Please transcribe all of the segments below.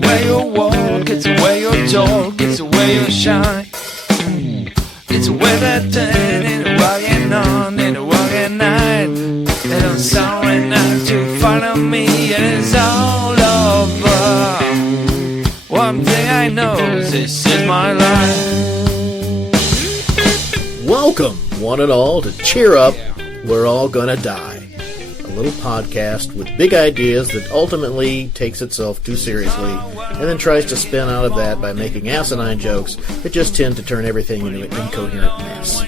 the way you walk, it's the way you talk, it's the way you shine. It's the way that turn in a walking on in a walking night. And I'm sorry not to follow me, and it's all over. One thing I know, this is my life. Welcome, one and all, to Cheer Up, We're All Gonna Die. A little podcast with big ideas that ultimately takes itself too seriously and then tries to spin out of that by making asinine jokes that just tend to turn everything into an incoherent mess.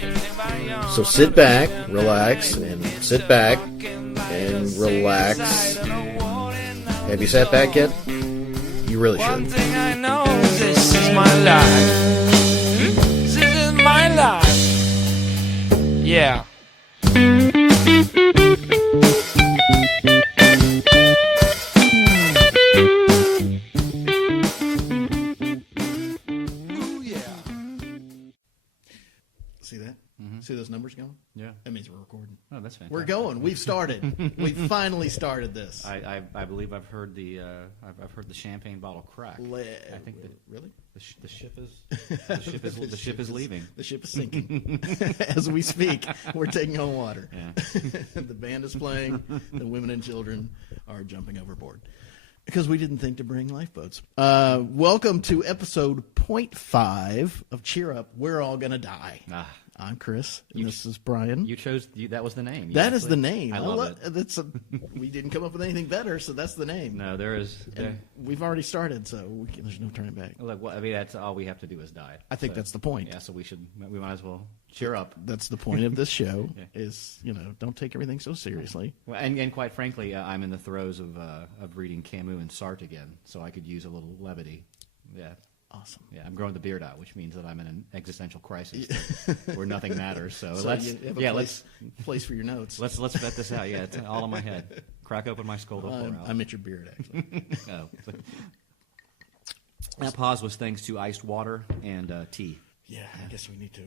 So sit back, relax, and sit back and relax. Have you sat back yet? You really should. One thing I know, this is my life. This is my life. Yeah. Ooh, yeah. See that? See those numbers going? Yeah. That means we're recording. Oh, that's fantastic. We're going. We've started. We've finally started this. I believe I've heard the champagne bottle crack. I think that really the ship is the ship is leaving. The ship is sinking as we speak. We're taking on water. Yeah. The band is playing. The women and children are jumping overboard because we didn't think to bring lifeboats. Welcome to episode 0.5 of Cheer Up. We're all gonna die. I'm Chris, and this is Brian. You chose that was the name. That is the name. I love it. We didn't come up with anything better, so that's the name. No, there is. We've already started, so there's no turning back. Look, I mean, that's all we have to do is die. I think that's the point. Yeah, so we might as well cheer up. That's the point of this show. Yeah. Is don't take everything so seriously. Well, and quite frankly, I'm in the throes of reading Camus and Sartre again, so I could use a little levity. Yeah. Awesome. Yeah, I'm growing the beard out, which means that I'm in an existential crisis where nothing matters. So, let's place for your notes. Let's vet this out. Yeah, it's all in my head. Crack open my skull to pour out. I meant your beard, actually. Oh. That pause was thanks to iced water and tea. Yeah, I guess we need to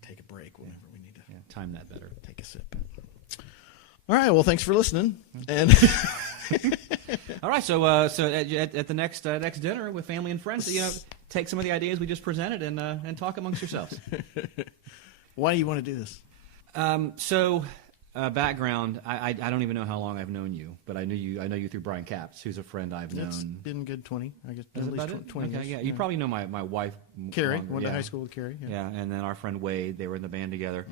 take a break whenever we need to. Yeah, time that better. Take a sip. All right. Well, thanks for listening. And all right. So at the next dinner with family and friends, take some of the ideas we just presented and talk amongst yourselves. Why do you want to do this? Background. I don't even know how long I've known you, but I know you through Brian Capps, who's a friend I've known. It's been good 20, I guess. Is at least about 20 okay, years. yeah. You probably know my wife. Carrie. Longer. Went to high school with Carrie. Yeah, and then our friend Wade. They were in the band together.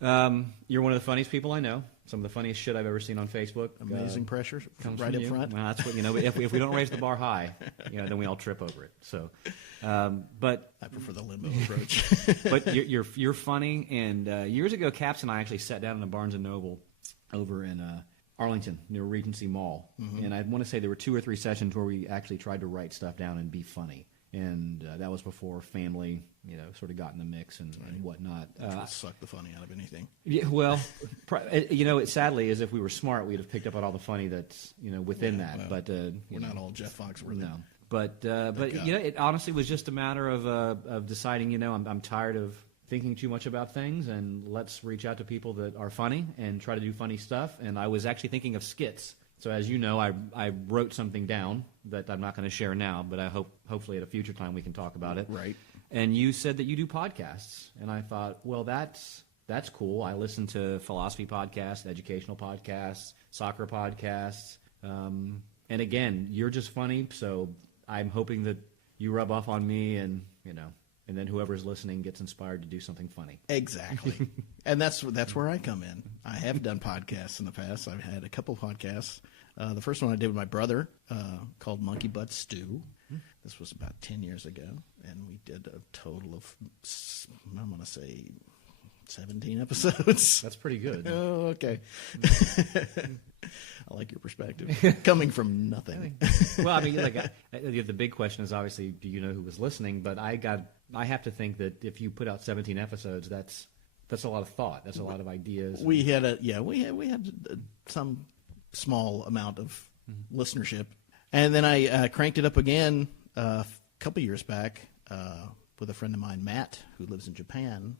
Mm-hmm. You're one of the funniest people I know. Some of the funniest shit I've ever seen on Facebook. Amazing pressure comes right from up you. front. Well, that's what if we don't raise the bar high, then we all trip over it. So, but I prefer the limbo approach. But you're funny. And years ago, Caps and I actually sat down in a Barnes and Noble over in Arlington near Regency Mall, and I want to say there were 2 or 3 sessions where we actually tried to write stuff down and be funny. And that was before family, sort of got in the mix and whatnot. Suck the funny out of anything. Yeah, well, it sadly is if we were smart, we'd have picked up on all the funny that's within that. Well, but we're not all Jeff Foxworthy. No, but it honestly was just a matter of deciding. I'm tired of thinking too much about things, and let's reach out to people that are funny and try to do funny stuff. And I was actually thinking of skits. So as you know, I wrote something down that I'm not going to share now, but I hopefully at a future time we can talk about it. Right. And you said that you do podcasts, and I thought, well, that's cool. I listen to philosophy podcasts, educational podcasts, soccer podcasts, and again, you're just funny. So I'm hoping that you rub off on me, and and then whoever's listening gets inspired to do something funny. Exactly. And that's where I come in. I have done podcasts in the past. I've had a couple podcasts. The first one I did with my brother called Monkey Butt Stew. This was about 10 years ago, and we did a total of, I'm going to say, 17 episodes. That's pretty good. Oh, okay. I like your perspective. Coming from nothing. Well, I mean, the big question is obviously, do you know who was listening? But I have to think that if you put out 17 episodes, that's a lot of thought. That's a lot of ideas. We had some small amount of listenership, and then I cranked it up again a couple years back with a friend of mine, Matt, who lives in Japan.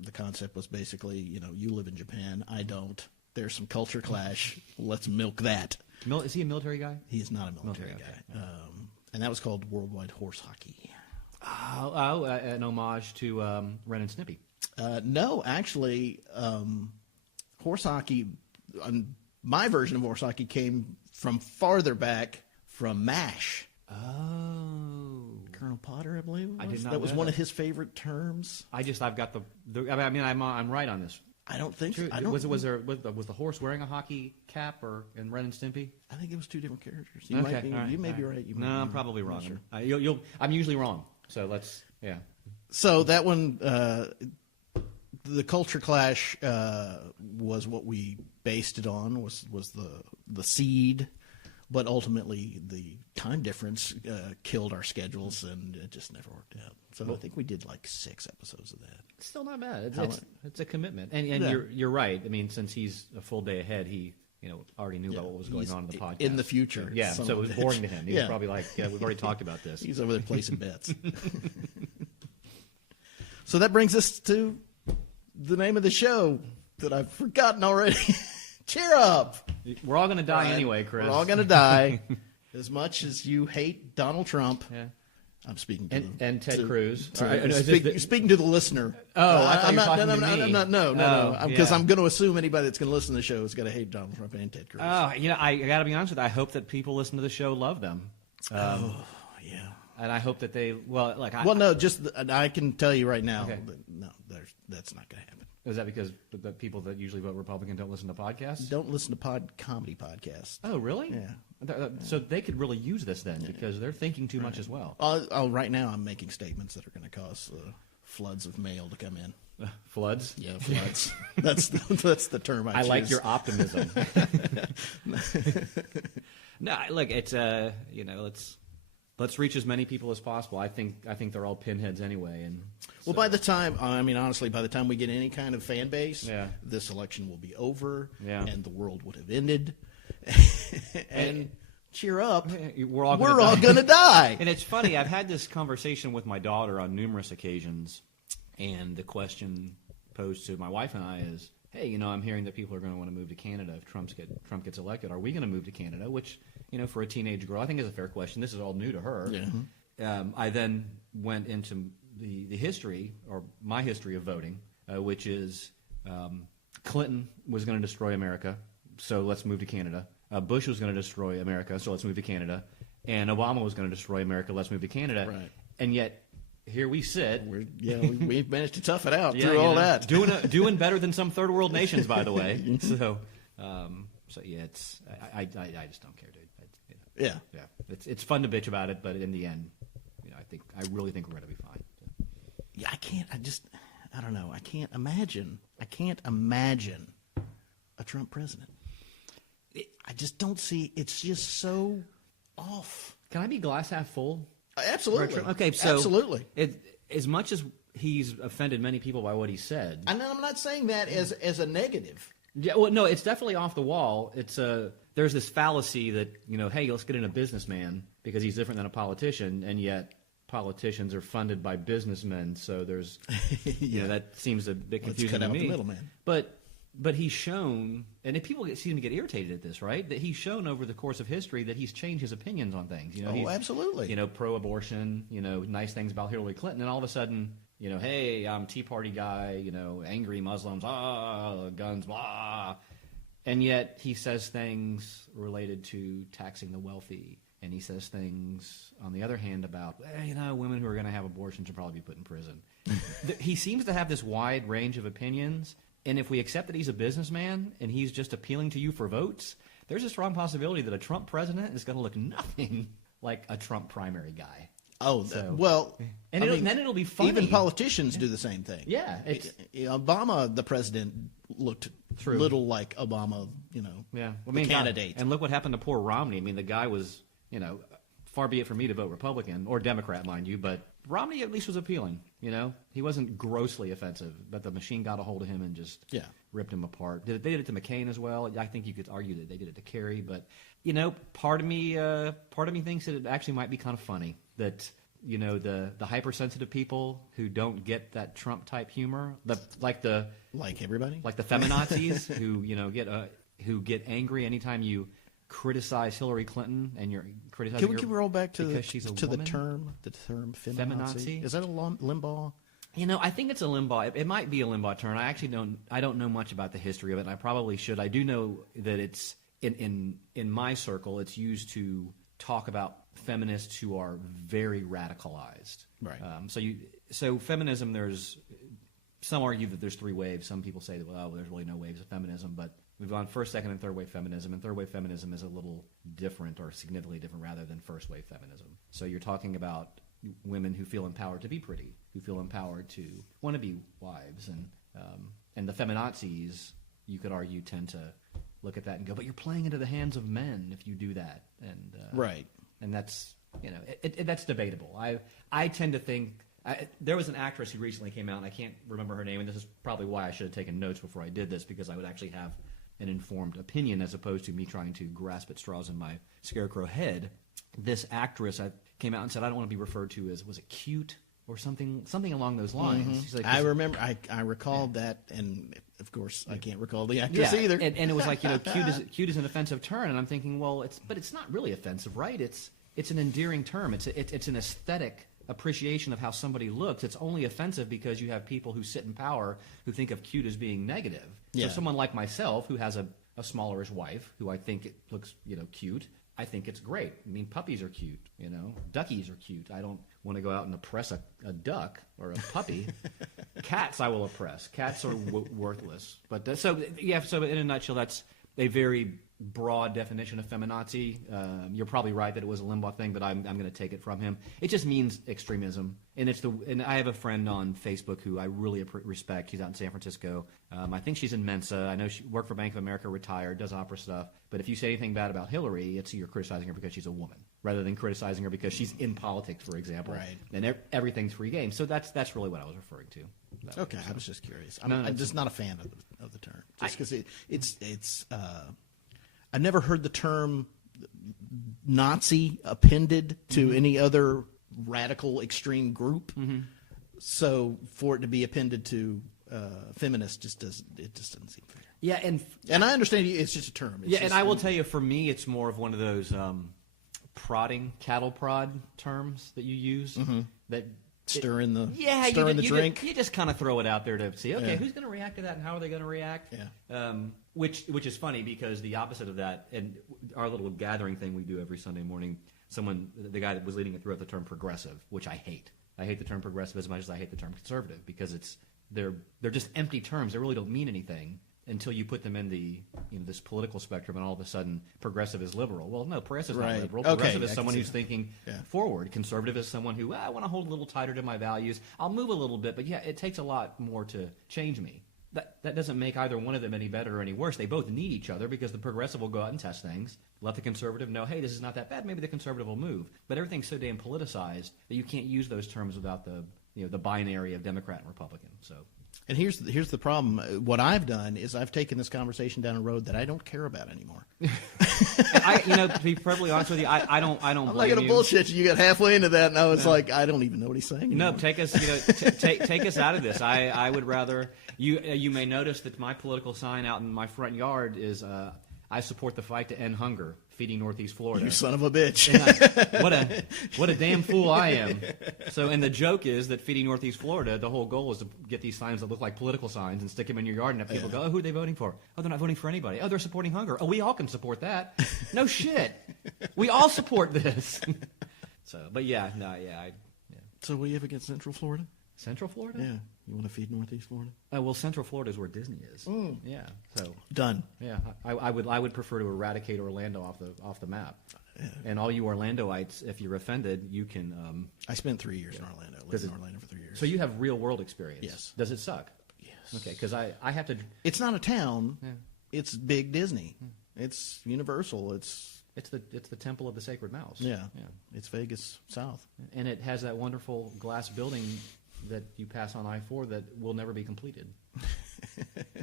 The concept was basically, you live in Japan, I don't. There's some culture clash. Let's milk that. Is he a military guy? He is not a military guy. Okay. And that was called Worldwide Horse Hockey. An homage to Ren and Snippy. No, actually, horse hockey, my version of horse hockey came from farther back from MASH. Oh. Colonel Potter, I believe. I did not That was know one that. of his favorite terms. I've got I'm right on this. I don't think True. so. I don't, Was the horse wearing a hockey cap or in Ren and Stimpy? I think it was two different characters. You may be right. You might No, be I'm probably wrong. Sure. I'm usually wrong. So let's, yeah. So that one, the culture clash was what we based it on. Was the seed, but ultimately the time difference killed our schedules, and it just never worked out. So I think we did like 6 episodes of that. It's still not bad. It's a commitment, and Yeah. you're right. I mean, since he's a full day ahead, he already knew about what was going on in the podcast in the future. Yeah, so it was boring to him. He was probably like, "Yeah, we've already talked about this." He's over there placing bets. So that brings us to the name of the show that I've forgotten already. Cheer up! We're all going to die Brian. anyway, Chris. We're all going to die. As much as you hate Donald Trump, Yeah. I'm speaking to And Ted Cruz. Speaking to the listener. I thought you were talking to me. No. Because yeah. I'm going to assume anybody that's going to listen to the show is going to hate Donald Trump and Ted Cruz. I got to be honest with you. I hope that people listen to the show love them. Yeah. And I hope that they, I can tell you right now, Okay. that's not going to happen. is that because the people that usually vote Republican don't listen to podcasts? Don't listen to comedy podcasts. Oh, really? Yeah. So they could really use this then because they're thinking too much as well. Right now I'm making statements that are going to cause floods of mail to come in. Floods? Yeah, floods. that's the term I choose. like your optimism. No, look, it's let's reach as many people as possible. I think they're all pinheads anyway. And well, by the time honestly, by the time we get any kind of fan base, Yeah. this election will be over, Yeah. and the world would have ended. And cheer up, we're all going to die. And it's funny. I've had this conversation with my daughter on numerous occasions, and the question posed to my wife and I is, "Hey, I'm hearing that people are going to want to move to Canada if Trump gets elected. Are we going to move to Canada?" Which, for a teenage girl, I think is a fair question. This is all new to her. Yeah. I then went into the history, or my history of voting, which is Clinton was going to destroy America, so let's move to Canada. Bush was going to destroy America, so let's move to Canada. And Obama was going to destroy America, let's move to Canada. Right. And yet, here we sit. We've managed to tough it out through all that. Doing better than some third world nations, by the way. So yeah, it's I just don't care, dude. Yeah. It's fun to bitch about it, but in the end, I really think we're going to be fine. Yeah, I don't know. I can't imagine a Trump president. I just don't see. It's just so off. Can I be glass half full? Absolutely. Okay, so absolutely. As much as he's offended many people by what he said, And I'm not saying that as a negative. yeah, well, no, it's definitely off the wall. It's there's this fallacy that hey, let's get in a businessman because he's different than a politician, and yet politicians are funded by businessmen. So there's that seems a bit confusing cut to out me. the middleman. But he's shown, and if people seem to get irritated at this, right? That he's shown over the course of history that he's changed his opinions on things. He's, absolutely. Pro-abortion. Nice things about Hillary Clinton, and all of a sudden, hey, I'm Tea Party guy. Angry Muslims, guns, blah. And yet he says things related to taxing the wealthy, and he says things on the other hand about women who are going to have abortions should probably be put in prison. He seems to have this wide range of opinions. And if we accept that he's a businessman and he's just appealing to you for votes, there's a strong possibility that a Trump president is going to look nothing like a Trump primary guy. Oh, So- And then it'll be funny. Even politicians do the same thing. Yeah, Obama, the president, looked little like Obama, Yeah, the candidate. And look what happened to poor Romney. I mean, the guy was, far be it for me to vote Republican or Democrat, mind you, but Romney at least was appealing. He wasn't grossly offensive, but the machine got a hold of him and just ripped him apart. They did it to McCain as well. I think you could argue that they did it to Kerry, but part of me thinks that it actually might be kind of funny that the hypersensitive people who don't get that Trump type humor, like everybody, like the feminazis who get angry anytime you criticize Hillary Clinton and you're criticizing her. Can we roll back to because she's a woman? the term feminazi? Is that a Limbaugh? I think it's a Limbaugh. It might be a Limbaugh term. I actually don't know much about the history of it, and I probably should. I do know that it's in my circle. It's used to talk about feminists who are very radicalized. Right. So feminism. There's some argue that there's three waves. Some people say that there's really no waves of feminism, but we've gone first, second, and third wave feminism, and third wave feminism is a little different, or significantly different, rather than first wave feminism. So you're talking about women who feel empowered to be pretty, who feel empowered to want to be wives, and the feminazis, you could argue, tend to look at that and go, but you're playing into the hands of men if you do that, and right, and that's that's debatable. I tend to think. There was an actress who recently came out, and I can't remember her name, and this is probably why I should have taken notes before I did this, because I would actually have an informed opinion as opposed to me trying to grasp at straws in my scarecrow head. This actress came out and said, I don't want to be referred to as, was it cute or something along those lines. Mm-hmm. She's like, I remember, I recalled that, and of course I can't recall the actress either. And it was like, cute is an offensive term, and I'm thinking, well, it's not really offensive, right? It's an endearing term. It's an aesthetic appreciation of how somebody looks. It's only offensive because you have people who sit in power who think of cute as being negative. Yeah. So someone like myself who has a smallerish wife who I think it looks cute, I think it's great. I mean, puppies are cute, duckies are cute. I don't want to go out and oppress a duck or a puppy. Cats I will oppress. Cats are worthless. But so in a nutshell, that's a very broad definition of feminazi. You're probably right that it was a Limbaugh thing, but I'm going to take it from him. It just means extremism, and I have a friend on Facebook who I really respect. She's out in San Francisco. I think she's in Mensa. I know she worked for Bank of America, retired, does opera stuff. But if you say anything bad about Hillary, you're criticizing her because she's a woman, rather than criticizing her because she's in politics, for example. Right. And everything's free game. So that's really what I was referring to. Okay, I was just curious. I'm just not a fan of the term, just because it's. I've never heard the term Nazi appended to any other radical extreme group. Mm-hmm. So for it to be appended to feminist just doesn't seem fair. Yeah, and I understand it's just a term. And I will tell you, for me, it's more of one of those cattle prod terms that you use that. Stir in the drink. You just kind of throw it out there to see, who's going to react to that and how are they going to react? Yeah. Which is funny because the opposite of that, and our little gathering thing we do every Sunday morning, the guy that was leading it threw out the term progressive, which I hate. I hate the term progressive as much as I hate the term conservative because they're just empty terms. They really don't mean anything until you put them in the this political spectrum, and all of a sudden progressive is liberal. Well, no, progressive is not liberal. Progressive is someone who's thinking forward. Conservative is someone who I want to hold a little tighter to my values. I'll move a little bit, but it takes a lot more to change me. That doesn't make either one of them any better or any worse. They both need each other because the progressive will go out and test things, let the conservative know, hey, this is not that bad. Maybe the conservative will move. But everything's so damn politicized that you can't use those terms without the binary of Democrat and Republican. So. And here's the problem. What I've done is I've taken this conversation down a road that I don't care about anymore. To be perfectly honest with you, I don't blame you. I'm not going to bullshit you. You got halfway into that, and I was like, I don't even know what he's saying anymore. No, take us take us out of this. I would rather you may notice that my political sign out in my front yard is I support the fight to end hunger, feeding Northeast Florida. You son of a bitch. What a damn fool I am. So, and the joke is that feeding Northeast Florida, the whole goal is to get these signs that look like political signs and stick them in your yard and have people go, oh, who are they voting for? Oh, they're not voting for anybody. Oh, they're supporting hunger. Oh, we all can support that. No shit. We all support this. So, but So what do you have against Central Florida? Central Florida? Yeah. You want to feed Northeast Florida? Well, Central Florida is where Disney is. Mm. Yeah. So done. Yeah, I would prefer to eradicate Orlando off the map. Yeah. And all you Orlandoites, if you're offended, you can. I spent 3 years in Orlando. Lived in Orlando for 3 years. So you have real world experience. Yes. Does it suck? Yes. Okay, because I have to. It's not a town. Yeah. It's big Disney. It's Universal. It's the Temple of the Sacred Mouse. Yeah. It's Vegas South, and it has that wonderful glass building that you pass on I-4 that will never be completed.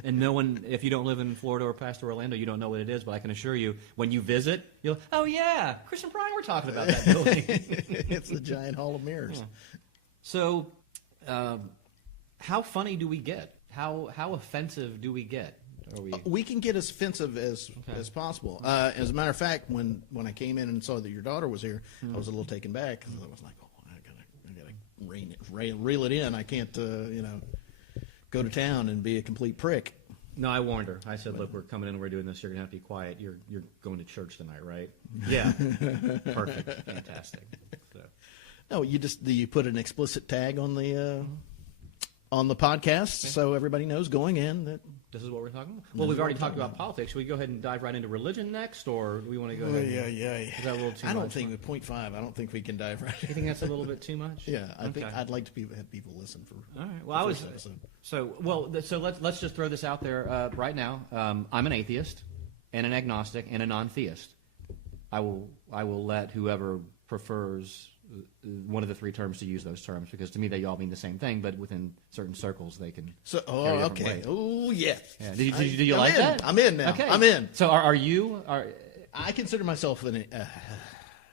And no one, if you don't live in Florida or past Orlando, you don't know what it is. But I can assure you, when you visit, you'll, oh yeah, Chris and Brian were talking about that building. It's the giant hall of mirrors. Yeah. So, how funny do we get? How offensive do we get? We can get as offensive as possible. As a matter of fact, when I came in and saw that your daughter was here, I was a little taken back because I was like, "Oh, I gotta reel it in. I can't, go to town and be a complete prick." No, I warned her. I said, "Look, we're coming in. We're doing this. You're gonna have to be quiet. You're going to church tonight, right?" Yeah, perfect, fantastic. So. No, you put an explicit tag on the podcast, so everybody knows going in that. This is what we're talking about? Well, we've already talked about politics. Should we go ahead and dive right into religion next, or do we want to go ahead? Yeah. Is that a little too much? I don't think with 0.5, I don't think we can dive right. You think that's a little bit too much? Yeah, I think I'd like to have people listen for. All right. Well, so let's just throw this out there right now. I'm an atheist, and an agnostic, and a non-theist. I will let whoever prefers one of the three terms to use those terms, because to me they all mean the same thing, but within certain circles they can. So, okay. Ways. Oh, yes. Yeah. Do you like that? I'm in now. Okay. I'm in. So are you? I consider myself an.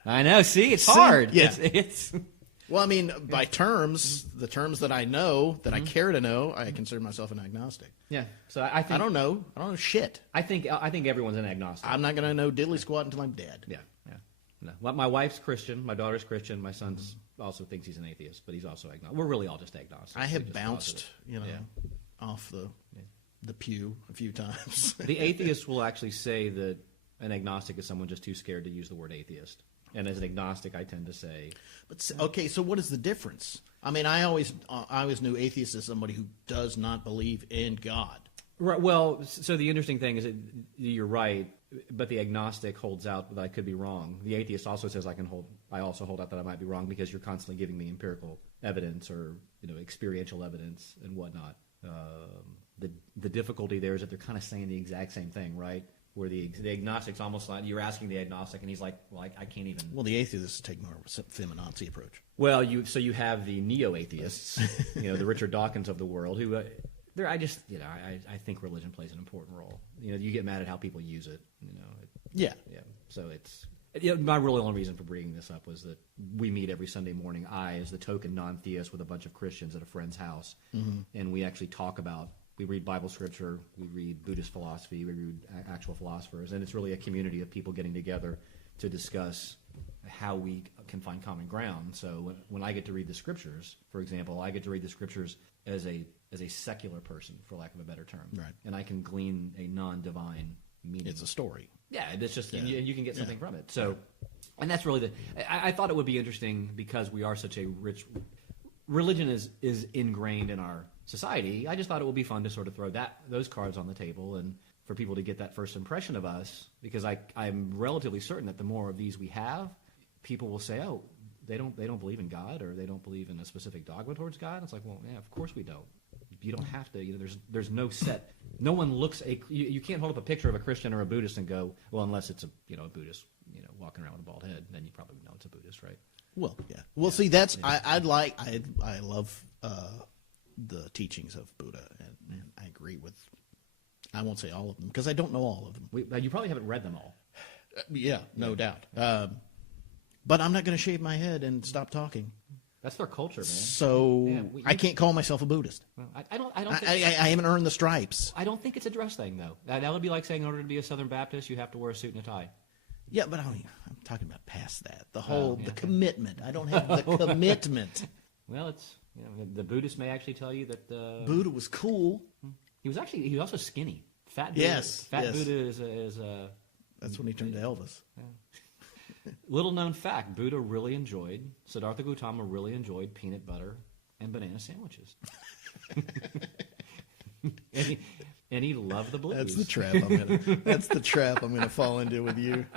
I know. See, it's hard. Yeah. It's Well, I mean, by terms, the terms that I know, that I care to know, I consider myself an agnostic. Yeah. So I think I don't know shit. I think everyone's an agnostic. I'm not going to know diddly squat until I'm dead. Yeah. No. Well, my wife's Christian. My daughter's Christian. My son also thinks he's an atheist, but he's also agnostic. We're really all just agnostics. I have bounced, off the pew a few times. The atheist will actually say that an agnostic is someone just too scared to use the word atheist. And as an agnostic, I tend to say. But okay, so what is the difference? I mean, I always knew atheist as somebody who does not believe in God. Right. Well, so the interesting thing is that you're right, but the agnostic holds out that I could be wrong. The atheist also says I also hold out that I might be wrong, because you're constantly giving me empirical evidence or experiential evidence and whatnot. The difficulty there is that they're kind of saying the exact same thing, right? Where the agnostic's almost like you're asking the agnostic, and he's like, "Well, I can't even." Well, the atheists take more of a feminazi approach. Well, you have the neo-atheists, the Richard Dawkins of the world, who. I think religion plays an important role. You get mad at how people use it. Yeah. So it's my really only reason for bringing this up was that we meet every Sunday morning. I, as the token non-theist, with a bunch of Christians at a friend's house, and we actually talk about. We read Bible scripture, we read Buddhist philosophy, we read actual philosophers, and it's really a community of people getting together to discuss how we can find common ground. So when I get to read the scriptures, for example, I get to read the scriptures as a secular person, for lack of a better term. Right. And I can glean a non-divine meaning. It's a story. Yeah, it's just, and you can get something from it. So, and that's really I thought it would be interesting, because we are such a rich, religion is ingrained in our society. I just thought it would be fun to sort of throw those cards on the table, and for people to get that first impression of us, because I'm relatively certain that the more of these we have, people will say, oh, they don't believe in God, or they don't believe in a specific dogma towards God. It's like, well, yeah, of course we don't. You don't have to. There's no set. No one looks you can't hold up a picture of a Christian or a Buddhist and go, well, unless it's a Buddhist walking around with a bald head, then you probably know it's a Buddhist, right? Well, yeah. Well, see, that's I love the teachings of Buddha, and I agree with. I won't say all of them, because I don't know all of them. You probably haven't read them all. Yeah, no doubt. But I'm not going to shave my head and stop talking. That's their culture, man. So I can't call myself a Buddhist. Well, I don't. Think, I haven't earned the stripes. I don't think it's a dress thing, though. That would be like saying in order to be a Southern Baptist, you have to wear a suit and a tie. Yeah, but I'm talking about past that. The commitment. I don't have the commitment. Well, it's the Buddhist may actually tell you that Buddha was cool. He was also skinny. Fat Buddha. Fat Buddha is That's when he turned to Elvis. Yeah. Little known fact: Siddhartha Gautama really enjoyed peanut butter and banana sandwiches. and he loved the blues. That's the trap I'm gonna fall into with you.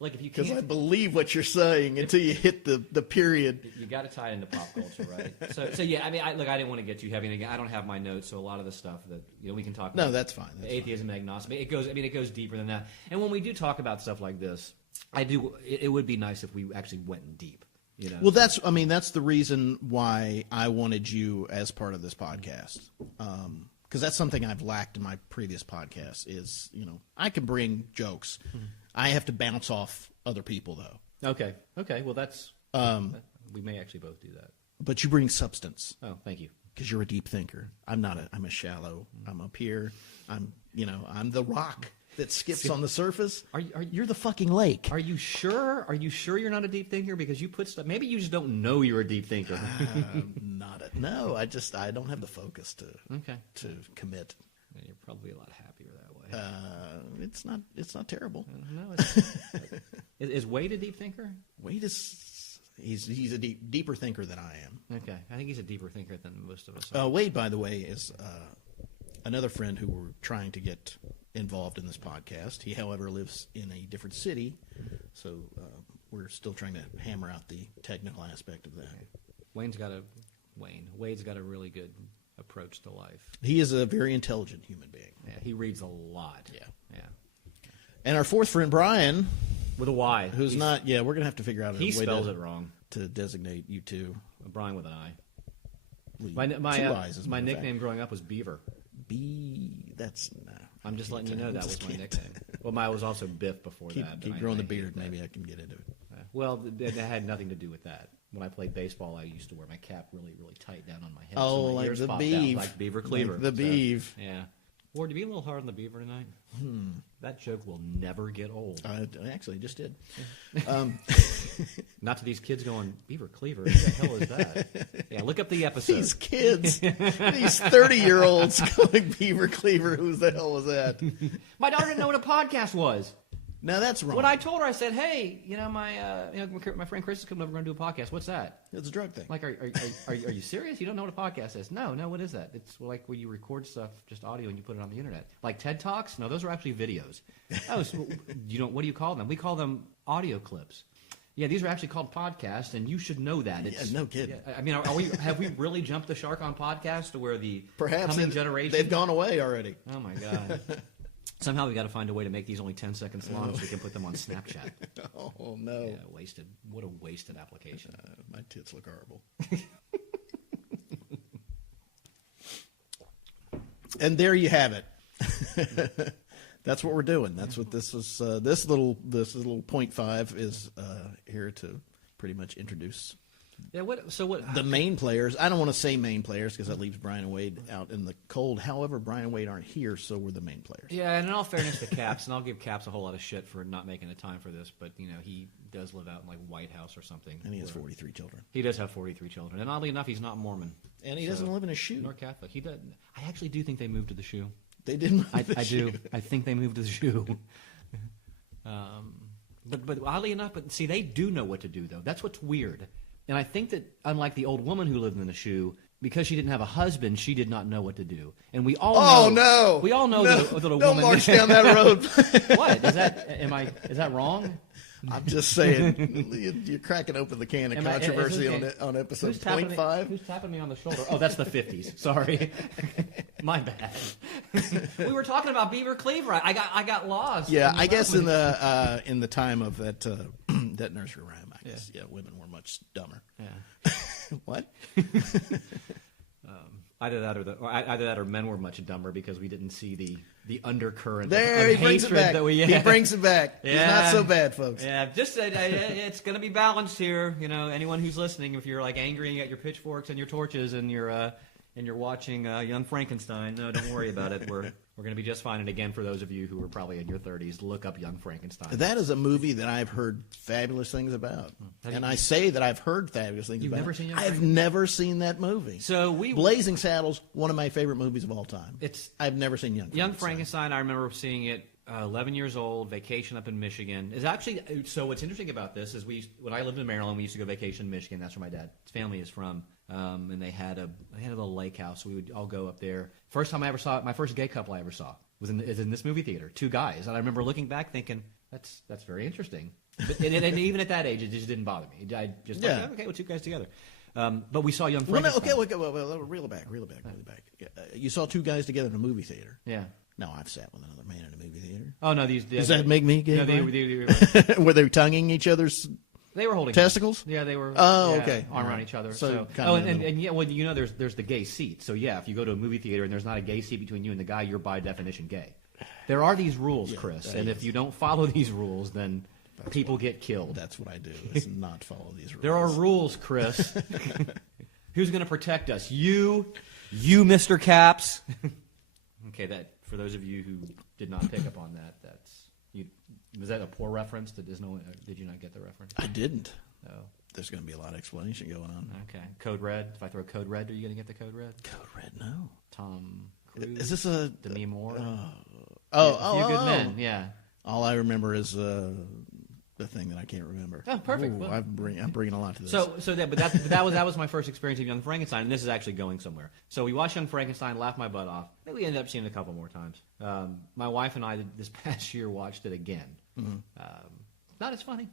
Like, if you can't, because I believe what you're saying until you hit the period. You got to tie it into pop culture, right? So yeah. I mean, I didn't want to get too heavy. And again, I don't have my notes, so a lot of the stuff that we can talk about. No, that's fine. Atheism, agnostic. It goes deeper than that. And when we do talk about stuff like this, it would be nice if we actually went in deep. Well, that's the reason why I wanted you as part of this podcast. because that's something I've lacked in my previous podcasts is, I can bring jokes. Mm-hmm. I have to bounce off other people, though. Okay. Well, that's we may actually both do that. But you bring substance. Oh, thank you. Because you're a deep thinker. I'm not. I'm a shallow. I'm up here. I'm the rock that skips on the surface. You're the fucking lake. Are you sure? Are you sure you're not a deep thinker? Because you put stuff. Maybe you just don't know you're a deep thinker. No. I don't have the focus to commit. Yeah, you're probably a lot happier that way. It's not terrible. No. Is Wade a deep thinker? Wade is. He's a deeper thinker than I am. Okay, I think he's a deeper thinker than most of us. Wade, by the way, is another friend who we're trying to get involved in this podcast. He, however, lives in a different city, so we're still trying to hammer out the technical aspect of that. Wade's got a really good approach to life. He is a very intelligent human being. Yeah, he reads a lot. Yeah. And our fourth friend, Brian, with a Y, who's not. Yeah, we're gonna have to figure out a way he spells it wrong to designate you two. Brian with an I. Two I's my nickname growing up was Beaver. That's. I'm just letting you know that was my nickname. Well, mine was also Biff before that. Keep growing the beard. Maybe I can get into it. Well, it had nothing to do with that. When I played baseball, I used to wear my cap really, really tight down on my head. Oh, so my like ears the popped Beav. out, like Beaver Cleaver. Like the Beav. Yeah. Ward, to be a little hard on the Beaver tonight. That joke will never get old. I actually just did. Not to these kids going, Beaver Cleaver, what the hell is that? Yeah, look up the episode. These kids, these 30-year-olds going Beaver Cleaver, who the hell was that? My daughter didn't know what a podcast was. Now that's wrong. When I told her, I said, "Hey, my friend Chris is coming over. We're going to do a podcast. What's that?" It's a drug thing. Like, are you serious? You don't know what a podcast is? No. What is that? It's like where you record stuff, just audio, and you put it on the internet. Like TED Talks? No, those are actually videos. Oh, so what do you call them? We call them audio clips. Yeah, these are actually called podcasts, and you should know that. Yeah, no kidding. Yeah, I mean, have we really jumped the shark on podcasts to where the perhaps coming generation? They've gone away already. Oh my god. Somehow we've got to find a way to make these only 10 seconds long so we can put them on Snapchat. Oh, no. Yeah, wasted. What a wasted application. My tits look horrible. And there you have it. That's what we're doing. That's what this was. This little 0.5 is here to pretty much introduce. Yeah. What? The main players. I don't want to say main players because that leaves Brian and Wade out in the cold. However, Brian and Wade aren't here, so we're the main players. Yeah, and in all fairness to Caps, and I'll give Caps a whole lot of shit for not making a time for this, but he does live out in like White House or something. And he has 43 children. He does have 43 children, and oddly enough, he's not Mormon. And he doesn't live in a shoe. Nor Catholic. He does. I actually do think they moved to the shoe. They did move to the shoe. I do. I think they moved to the shoe. But oddly enough, see, they do know what to do though. That's what's weird. And I think that, unlike the old woman who lived in the shoe, because she didn't have a husband, she did not know what to do. And we all know. Oh, no. We all know that a woman. Don't march down that road. What? Is that wrong? I'm just saying, you're cracking open the can of controversy on episode 0.5. Who's tapping me on the shoulder? Oh, that's the 50s. Sorry. My bad. We were talking about Beaver Cleaver. I got lost. Yeah, I guess in the time of that that nursery rhyme, I guess, women were much dumber. Yeah. What? Either that or men were much dumber because we didn't see the undercurrent of hatred he brings it back. He brings it back. Yeah. He's not so bad, folks. Yeah, just it's going to be balanced here. Anyone who's listening, if you're like angry at your pitchforks and your torches and you're watching Young Frankenstein, no, don't worry about it. We're going to be just fine. And again, for those of you who are probably in your 30s, look up Young Frankenstein. That is a movie that I've heard fabulous things about. And I say that I've heard fabulous things about. You've never seen Young I've never seen that movie. So Blazing Saddles, one of my favorite movies of all time. I've never seen Young Frankenstein. I remember seeing it 11 years old, vacation up in Michigan. Is actually so what's interesting about this is when I lived in Maryland, we used to go vacation in Michigan. That's where my dad's family is from. And they had a little lake house, so we would all go up there. First time I ever saw it, my first gay couple I ever saw was in this movie theater. Two guys, and I remember looking back thinking that's very interesting. But, and even at that age, it just didn't bother me. I just thought, okay, well, two guys together. But we saw Young Frankenstein. Well, reel it back. You saw two guys together in a movie theater. Yeah. No, I've sat with another man in a movie theater. Oh no, does that make me gay? No, were they tonguing each other's They were holding testicles. Hands. Yeah, they were. Oh, yeah, okay. Arm around each other. So and yeah, well, there's the gay seat. So yeah, if you go to a movie theater and there's not a gay seat between you and the guy, you're by definition gay. There are these rules, Chris, and if you don't follow these rules, then people get killed. That's what I do, is not follow these rules. There are rules, Chris. Who's going to protect us? You, Mr. Caps. Okay, that for those of you who did not pick up on that, was that a poor reference? Did you not get the reference? I didn't. Oh. There's going to be a lot of explanation going on. Okay. Code Red. If I throw Code Red, are you going to get the Code Red? Code Red, no. Tom Cruise. Is this a Demi Moore? A Few Good Men. Yeah. All I remember is the thing that I can't remember. Oh, perfect. Ooh, Well, I'm bringing a lot to this. But that was my first experience of Young Frankenstein, and this is actually going somewhere. So we watched Young Frankenstein, laughed my butt off. I think we ended up seeing it a couple more times. My wife and I this past year watched it again. Mm-hmm. Not as funny.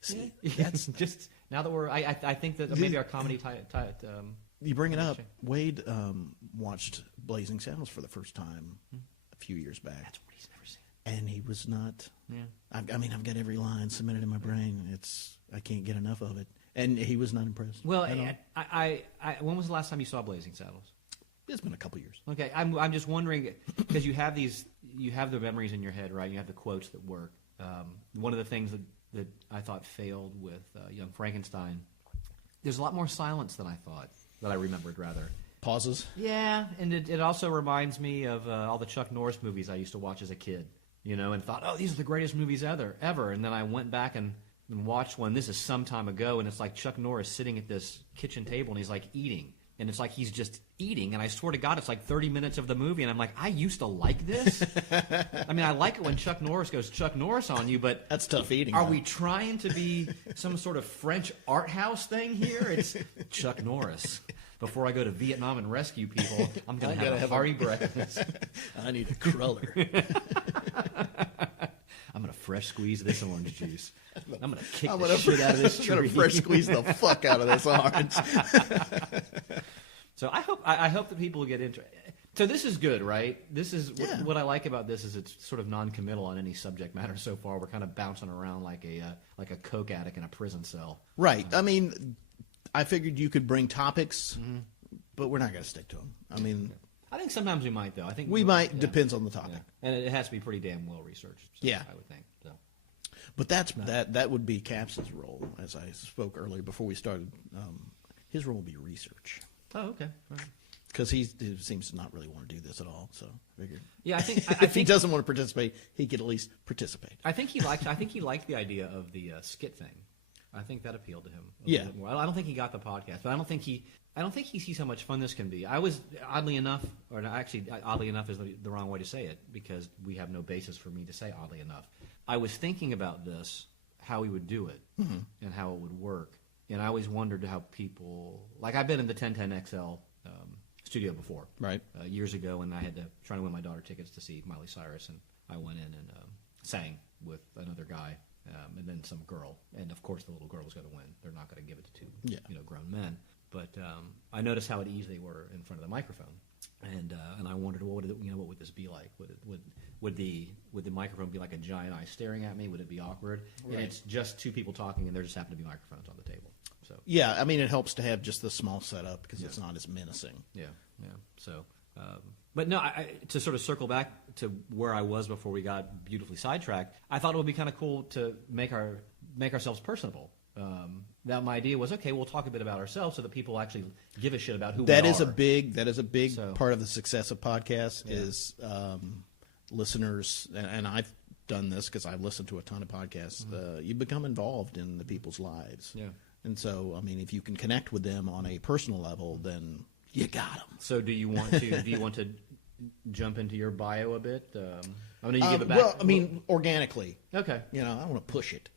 See, that's just now that I think that maybe our comedy you bring it up. Wade watched Blazing Saddles for the first time a few years back. That's what he's never seen. And he was not. Yeah. I've got every line cemented in my brain. I can't get enough of it. And he was not impressed. Well, when was the last time you saw Blazing Saddles? It's been a couple years. Okay, I'm just wondering because you have the memories in your head, right? You have the quotes that work. One of the things that I thought failed with Young Frankenstein, there's a lot more silence than I thought, that I remembered, rather. Pauses? Yeah, and it also reminds me of all the Chuck Norris movies I used to watch as a kid, and thought, oh, these are the greatest movies ever. And then I went back and watched one, this is some time ago, and it's like Chuck Norris sitting at this kitchen table, and he's like eating. And it's like he's just eating, and I swear to God, it's like 30 minutes of the movie, and I'm like, I used to like this? I mean, I like it when Chuck Norris goes Chuck Norris on you, but... That's tough eating. Are we trying to be some sort of French art house thing here? It's Chuck Norris. Before I go to Vietnam and rescue people, I'm going to have a hearty breakfast. I need a cruller. I'm going to fresh squeeze this orange juice. I'm going to kick the shit out of this tree. I'm going to fresh squeeze the fuck out of this orange. So I hope that people get into it. So this is good, right? This is what I like about this is it's sort of non-committal on any subject matter so far. We're kind of bouncing around like a coke addict in a prison cell. Right. I mean, I figured you could bring topics, but we're not going to stick to them. I mean, I think sometimes we might, though. I think we might. Yeah. Depends on the topic, and it has to be pretty damn well researched. So I would think. So. But that would be Caps's role, as I spoke earlier before we started. His role would be research. Oh, okay. Because he seems to not really want to do this at all. So I figured. Yeah, I think if he doesn't want to participate, he could at least participate. I think he liked the idea of the skit thing. I think that appealed to him. Yeah. I don't think he got the podcast, but I don't think he sees how much fun this can be. I was oddly enough is the wrong way to say it because we have no basis for me to say oddly enough. I was thinking about this, how we would do it, and how it would work. And I always wondered how people, like I've been in the 1010XL studio before, right? Years ago, and I had to try to win my daughter tickets to see Miley Cyrus, and I went in and sang with another guy, and then some girl, and of course the little girl was going to win. They're not going to give it to two, grown men. But I noticed how at ease they were in front of the microphone, and I wondered, what would this be like? Would the microphone be like a giant eye staring at me? Would it be awkward? Right. And it's just two people talking, and there just happen to be microphones on the table. So yeah, I mean, it helps to have just the small setup because it's not as menacing. Yeah. So, but no, to sort of circle back to where I was before we got beautifully sidetracked, I thought it would be kind of cool to make ourselves personable. That my idea was, okay, we'll talk a bit about ourselves so that people actually give a shit about who we are. That is a big part of the success of podcasts is listeners, and I've done this because I've listened to a ton of podcasts. You become involved in the people's lives. Yeah. And so, I mean, if you can connect with them on a personal level, then you got them. So, do you want to jump into your bio a bit? I mean, you give it back. Well, I mean, organically. Okay. I don't want to push it.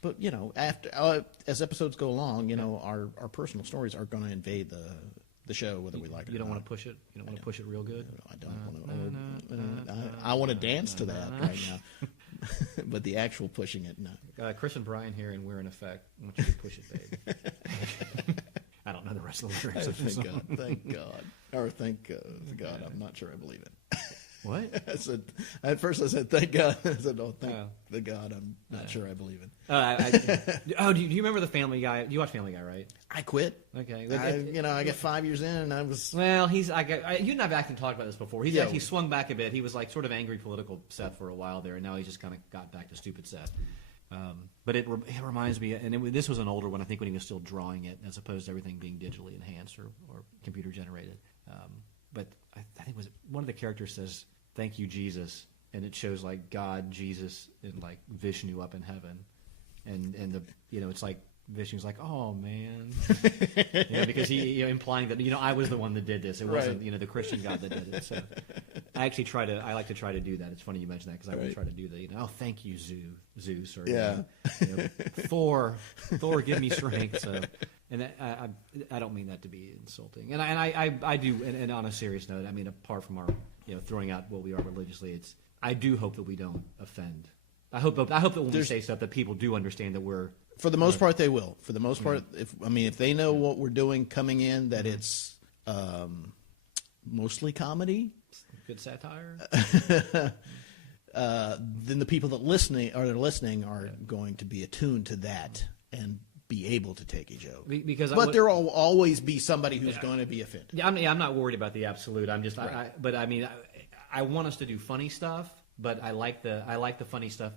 But, after as episodes go along, our personal stories are going to invade the show, whether we like it or not. You don't want to push it? You don't want to push it real good? I don't want to. I want to dance to that right now. But the actual pushing it, no. Chris and Brian here, and we're in effect. I want you to push it, babe. I don't know the rest of the lyrics. Thank God. Or thank God. I'm not sure I believe it. What? I said, at first I said, thank God. I said, oh, thank the God I'm not sure I believe in. Do you remember the Family Guy? You watch Family Guy, right? I quit. Okay. I got 5 years in, and I was... Well, you and I've actually talked about this before. He's actually swung back a bit. He was like sort of angry political Seth for a while there, and now he's just kind of got back to stupid Seth. But it reminds me, and this was an older one, I think, when he was still drawing it, as opposed to everything being digitally enhanced or computer generated. But I think it was one of the characters says, "Thank you, Jesus," and it shows like God, Jesus, and like Vishnu up in heaven, and the it's like Vishnu's like, "Oh man," because he implying that I was the one that did this. It wasn't the Christian God that did it. So I like to try to do that. It's funny you mentioned that because I would try to do the oh thank you Zeus or Thor give me strength. So and I don't mean that to be insulting. And I do. And on a serious note, I mean apart from our throwing out what we are religiously, I do hope that we don't offend. I hope that when we say stuff that people do understand that we're. For the most part, they will. For the most part, if they know what we're doing coming in, that it's mostly comedy, good satire, then the people that are listening are going to be attuned to that and be able to take a joke. But there will always be somebody who's going to be offended. Yeah, I'm not worried about the absolute. I'm just, but I mean, I want us to do funny stuff, but I like the funny stuff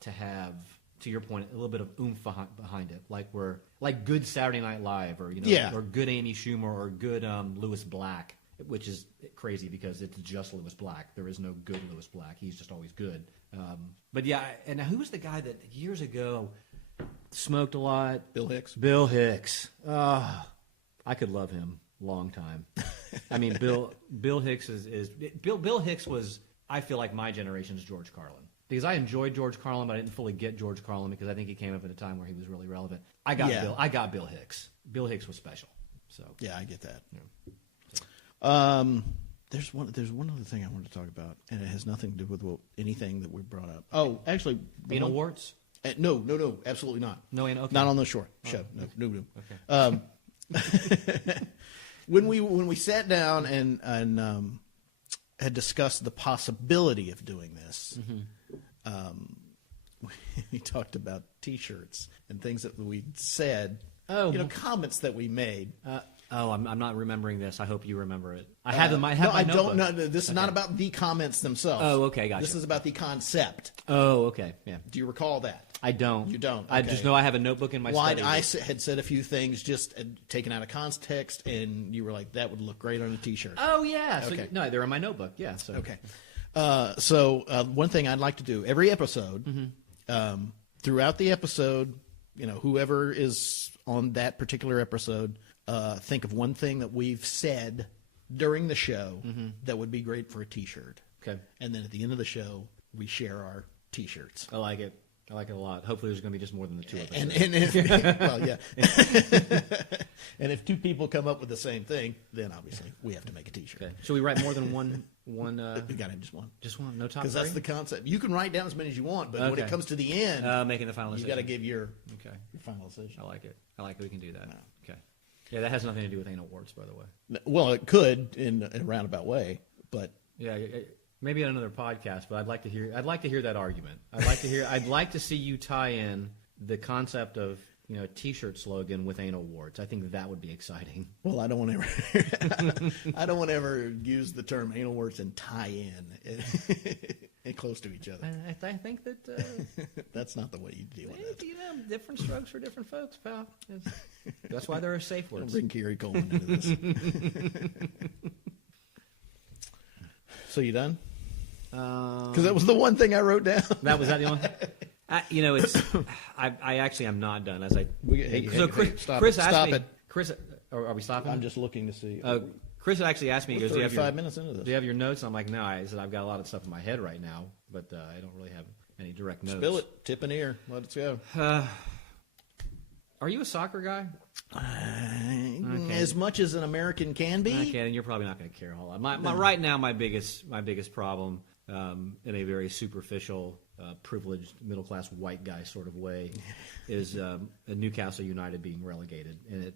to have. To your point, a little bit of oomph behind it, like good Saturday Night Live, or or good Amy Schumer, or good Louis Black, which is crazy because it's just Louis Black. There is no good Louis Black. He's just always good. But yeah, and who was the guy that years ago smoked a lot? Bill Hicks. Bill Hicks. I could love him long time. I mean, Bill Hicks Bill Hicks was, I feel like, my generation's George Carlin. Because I enjoyed George Carlin, but I didn't fully get George Carlin because I think he came up at a time where he was really relevant. I got Bill Hicks. Bill Hicks was special. So yeah, I get that. Yeah. There's one other thing I wanted to talk about, and it has nothing to do with anything that we brought up. Oh, actually, anal warts? No, absolutely not. No, okay. Not on the show. No. Okay. When we sat down and had discussed the possibility of doing this. Mm-hmm. We talked about T-shirts and things that we said. Comments that we made. I'm not remembering this. I hope you remember it. I have my notebook. Don't know. This is not about the comments themselves. Oh, okay, gotcha. This is about the concept. Oh, okay, yeah. Do you recall that? I don't. You don't? Okay. I just know I have a notebook in my study. I had said a few things just taken out of context, and you were like, that would look great on a T-shirt. Oh, yeah. Okay. No, they're in my notebook, yeah. So. Okay. So one thing I'd like to do every episode, throughout the episode, whoever is on that particular episode, think of one thing that we've said during the show that would be great for a T-shirt. Okay. And then at the end of the show, we share our T-shirts. I like it. I like it a lot. Hopefully there's going to be just more than the two of us. And if two people come up with the same thing, then obviously we have to make a T-shirt. Okay. Should we write more than one? We got to have just one. Just one? No top Because that's the concept. You can write down as many as you want, but when it comes to the end, making the final decision, you got to give your final decision. I like it. We can do that. No. Okay. Yeah, that has nothing to do with anal warts, by the way. Well, it could in a roundabout way, but yeah. Maybe on another podcast, but I'd like to hear that argument. I'd like to see you tie in the concept of a T-shirt slogan with anal warts. I think that would be exciting. Well, I don't want to ever use the term anal warts and tie in close to each other. I think that that's not the way you deal with it. Different strokes for different folks, pal. That's why there are safe words. Don't bring Kerry Coleman into this. So you done? Because that was the one thing I wrote down. That was the only. I actually am not done. Chris asked me. Chris, are we stopping? I'm just looking to see. Chris actually asked me. He goes, "Do you have 5 minutes into this? Do you have your notes?" I'm like, "No." I said, "I've got a lot of stuff in my head right now, but I don't really have any direct notes." Spill it. Tip an ear. Let it go. Are you a soccer guy? Okay. As much as an American can be. Okay, and you're probably not going to care a whole lot. Right now, my biggest problem, in a very superficial, privileged, middle class white guy sort of way, is Newcastle United being relegated, and it,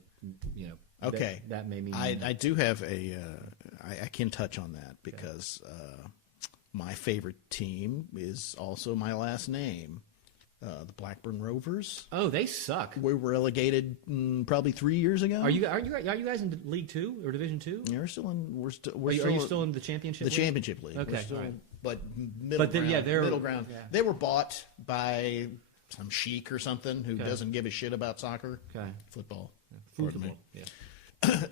okay, that made me. I do have I can touch on that because my favorite team is also my last name. The Blackburn Rovers. Oh, they suck. We were relegated probably 3 years ago. Are you guys in League 2 or Division 2? Yeah, we're still in. Are you still in the championship? The league? championship league. Okay, We're still, all right. but middle ground. Yeah, they're middle ground. Yeah. They were bought by some sheik or something who doesn't give a shit about soccer. Okay. Football. Football. Yeah.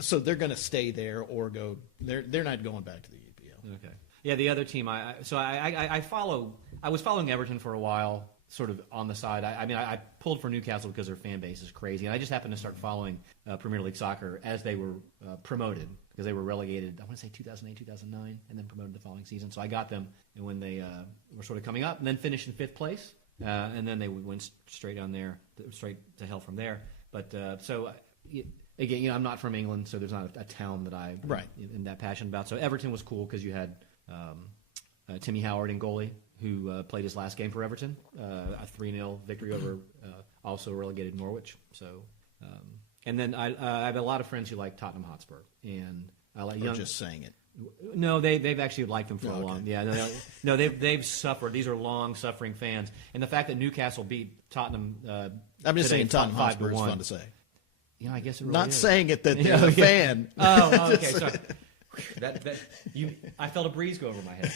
So they're going to stay there or go. They're not going back to the EPL. Okay. Yeah, the other team. I follow. I was following Everton for a while, sort of on the side. I pulled for Newcastle because their fan base is crazy, and I just happened to start following Premier League soccer as they were promoted, because they were relegated. I want to say 2008, 2009, and then promoted the following season. So I got them, and when they were sort of coming up, and then finished in 5th place, and then they went straight down there, straight to hell from there. But again, I'm not from England, so there's not a town that I'm that passionate about. So Everton was cool because you had Timmy Howard in goalie, who played his last game for Everton, a 3-0 victory over also relegated Norwich. So, and then I have a lot of friends who like Tottenham Hotspur, and I like just saying it. No, they've actually liked them for a long. Yeah, no, they've suffered. These are long suffering fans, and the fact that Newcastle beat Tottenhim. I'm just saying Tottenham Hotspur is fun to say. I guess it really not is. saying it that they're a fan. Oh, okay, sorry. I felt a breeze go over my head.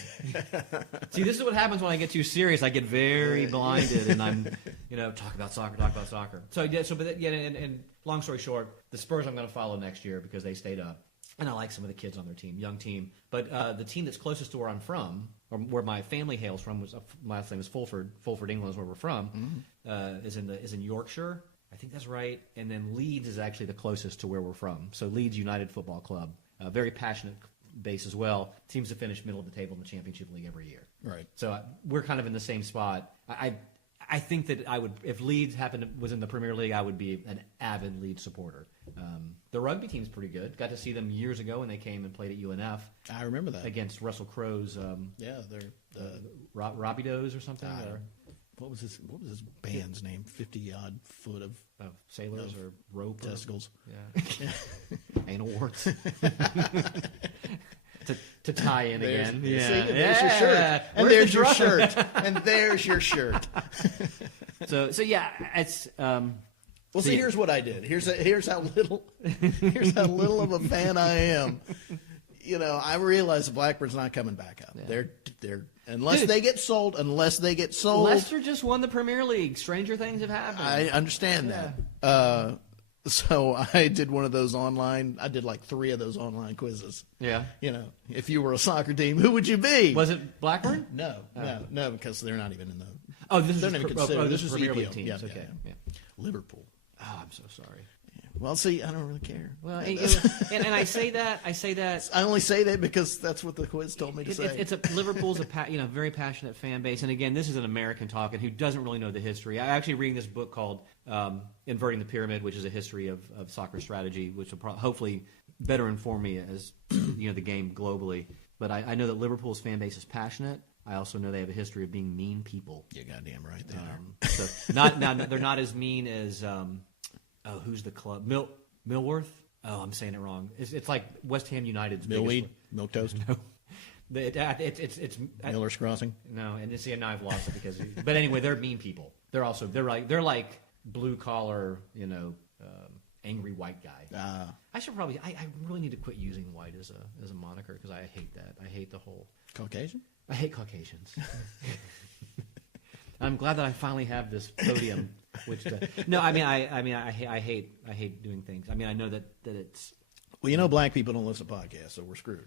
See, this is what happens when I get too serious. I get very blinded, and I'm, talk about soccer. So and long story short, the Spurs I'm going to follow next year because they stayed up, and I like some of the kids on their team, young team. But the team that's closest to where I'm from, or where my family hails from, my last name is Fulford. Fulford, England is where we're from. Is in Yorkshire. I think that's right. And then Leeds is actually the closest to where we're from. So Leeds United Football Club. Very passionate base as well. Seems to finish middle of the table in the Championship League every year. Right. So we're kind of in the same spot. I think that I would, if Leeds was in the Premier League, I would be an avid Leeds supporter. The rugby team's pretty good. Got to see them years ago when they came and played at UNF. I remember that against Russell Crowe's. They're Rapidos or something. What was his band's name? 50-odd foot of sailors or rope testicles. Yeah. Anal warts. to tie in again. Yeah. There's your shirt. And there's your shirt. And there's your shirt. So yeah, it's. Here's what I did. Here's how little of a fan I am. I realize the Blackburn's not coming back up. Yeah. They're unless they get sold. Leicester just won the Premier League. Stranger things have happened. I understand that. So I did one of those online. I did like 3 of those online quizzes. Yeah. If you were a soccer team, who would you be? Was it Blackburn? No, because they're not even in the. Oh, this is Premier EPL. League teams. Yeah, okay. Yeah. Liverpool. Oh, I'm so sorry. Well, see, I don't really care. Well, and I say that. I only say that because that's what the quiz told me to say. Liverpool's a very passionate fan base, and again, this is an American talking who doesn't really know the history. I'm actually reading this book called "Inverting the Pyramid," which is a history of soccer strategy, which will hopefully better inform me as the game globally. But I know that Liverpool's fan base is passionate. I also know they have a history of being mean people. You're goddamn right they are. So they're not as mean as. Who's the club? Millworth? Oh, I'm saying it wrong. It's like West Ham United's Millweed? Milk Toast? No. It's Miller's Crossing? No, and now I've lost it because. But anyway, they're mean people. They're like blue collar, angry white guy. I should probably. I really need to quit using white as a moniker because I hate that. I hate the whole Caucasian. I hate Caucasians. I'm glad that I finally have this podium. I hate doing things. I mean, I know that it's. Well, black people don't listen to podcasts, so we're screwed.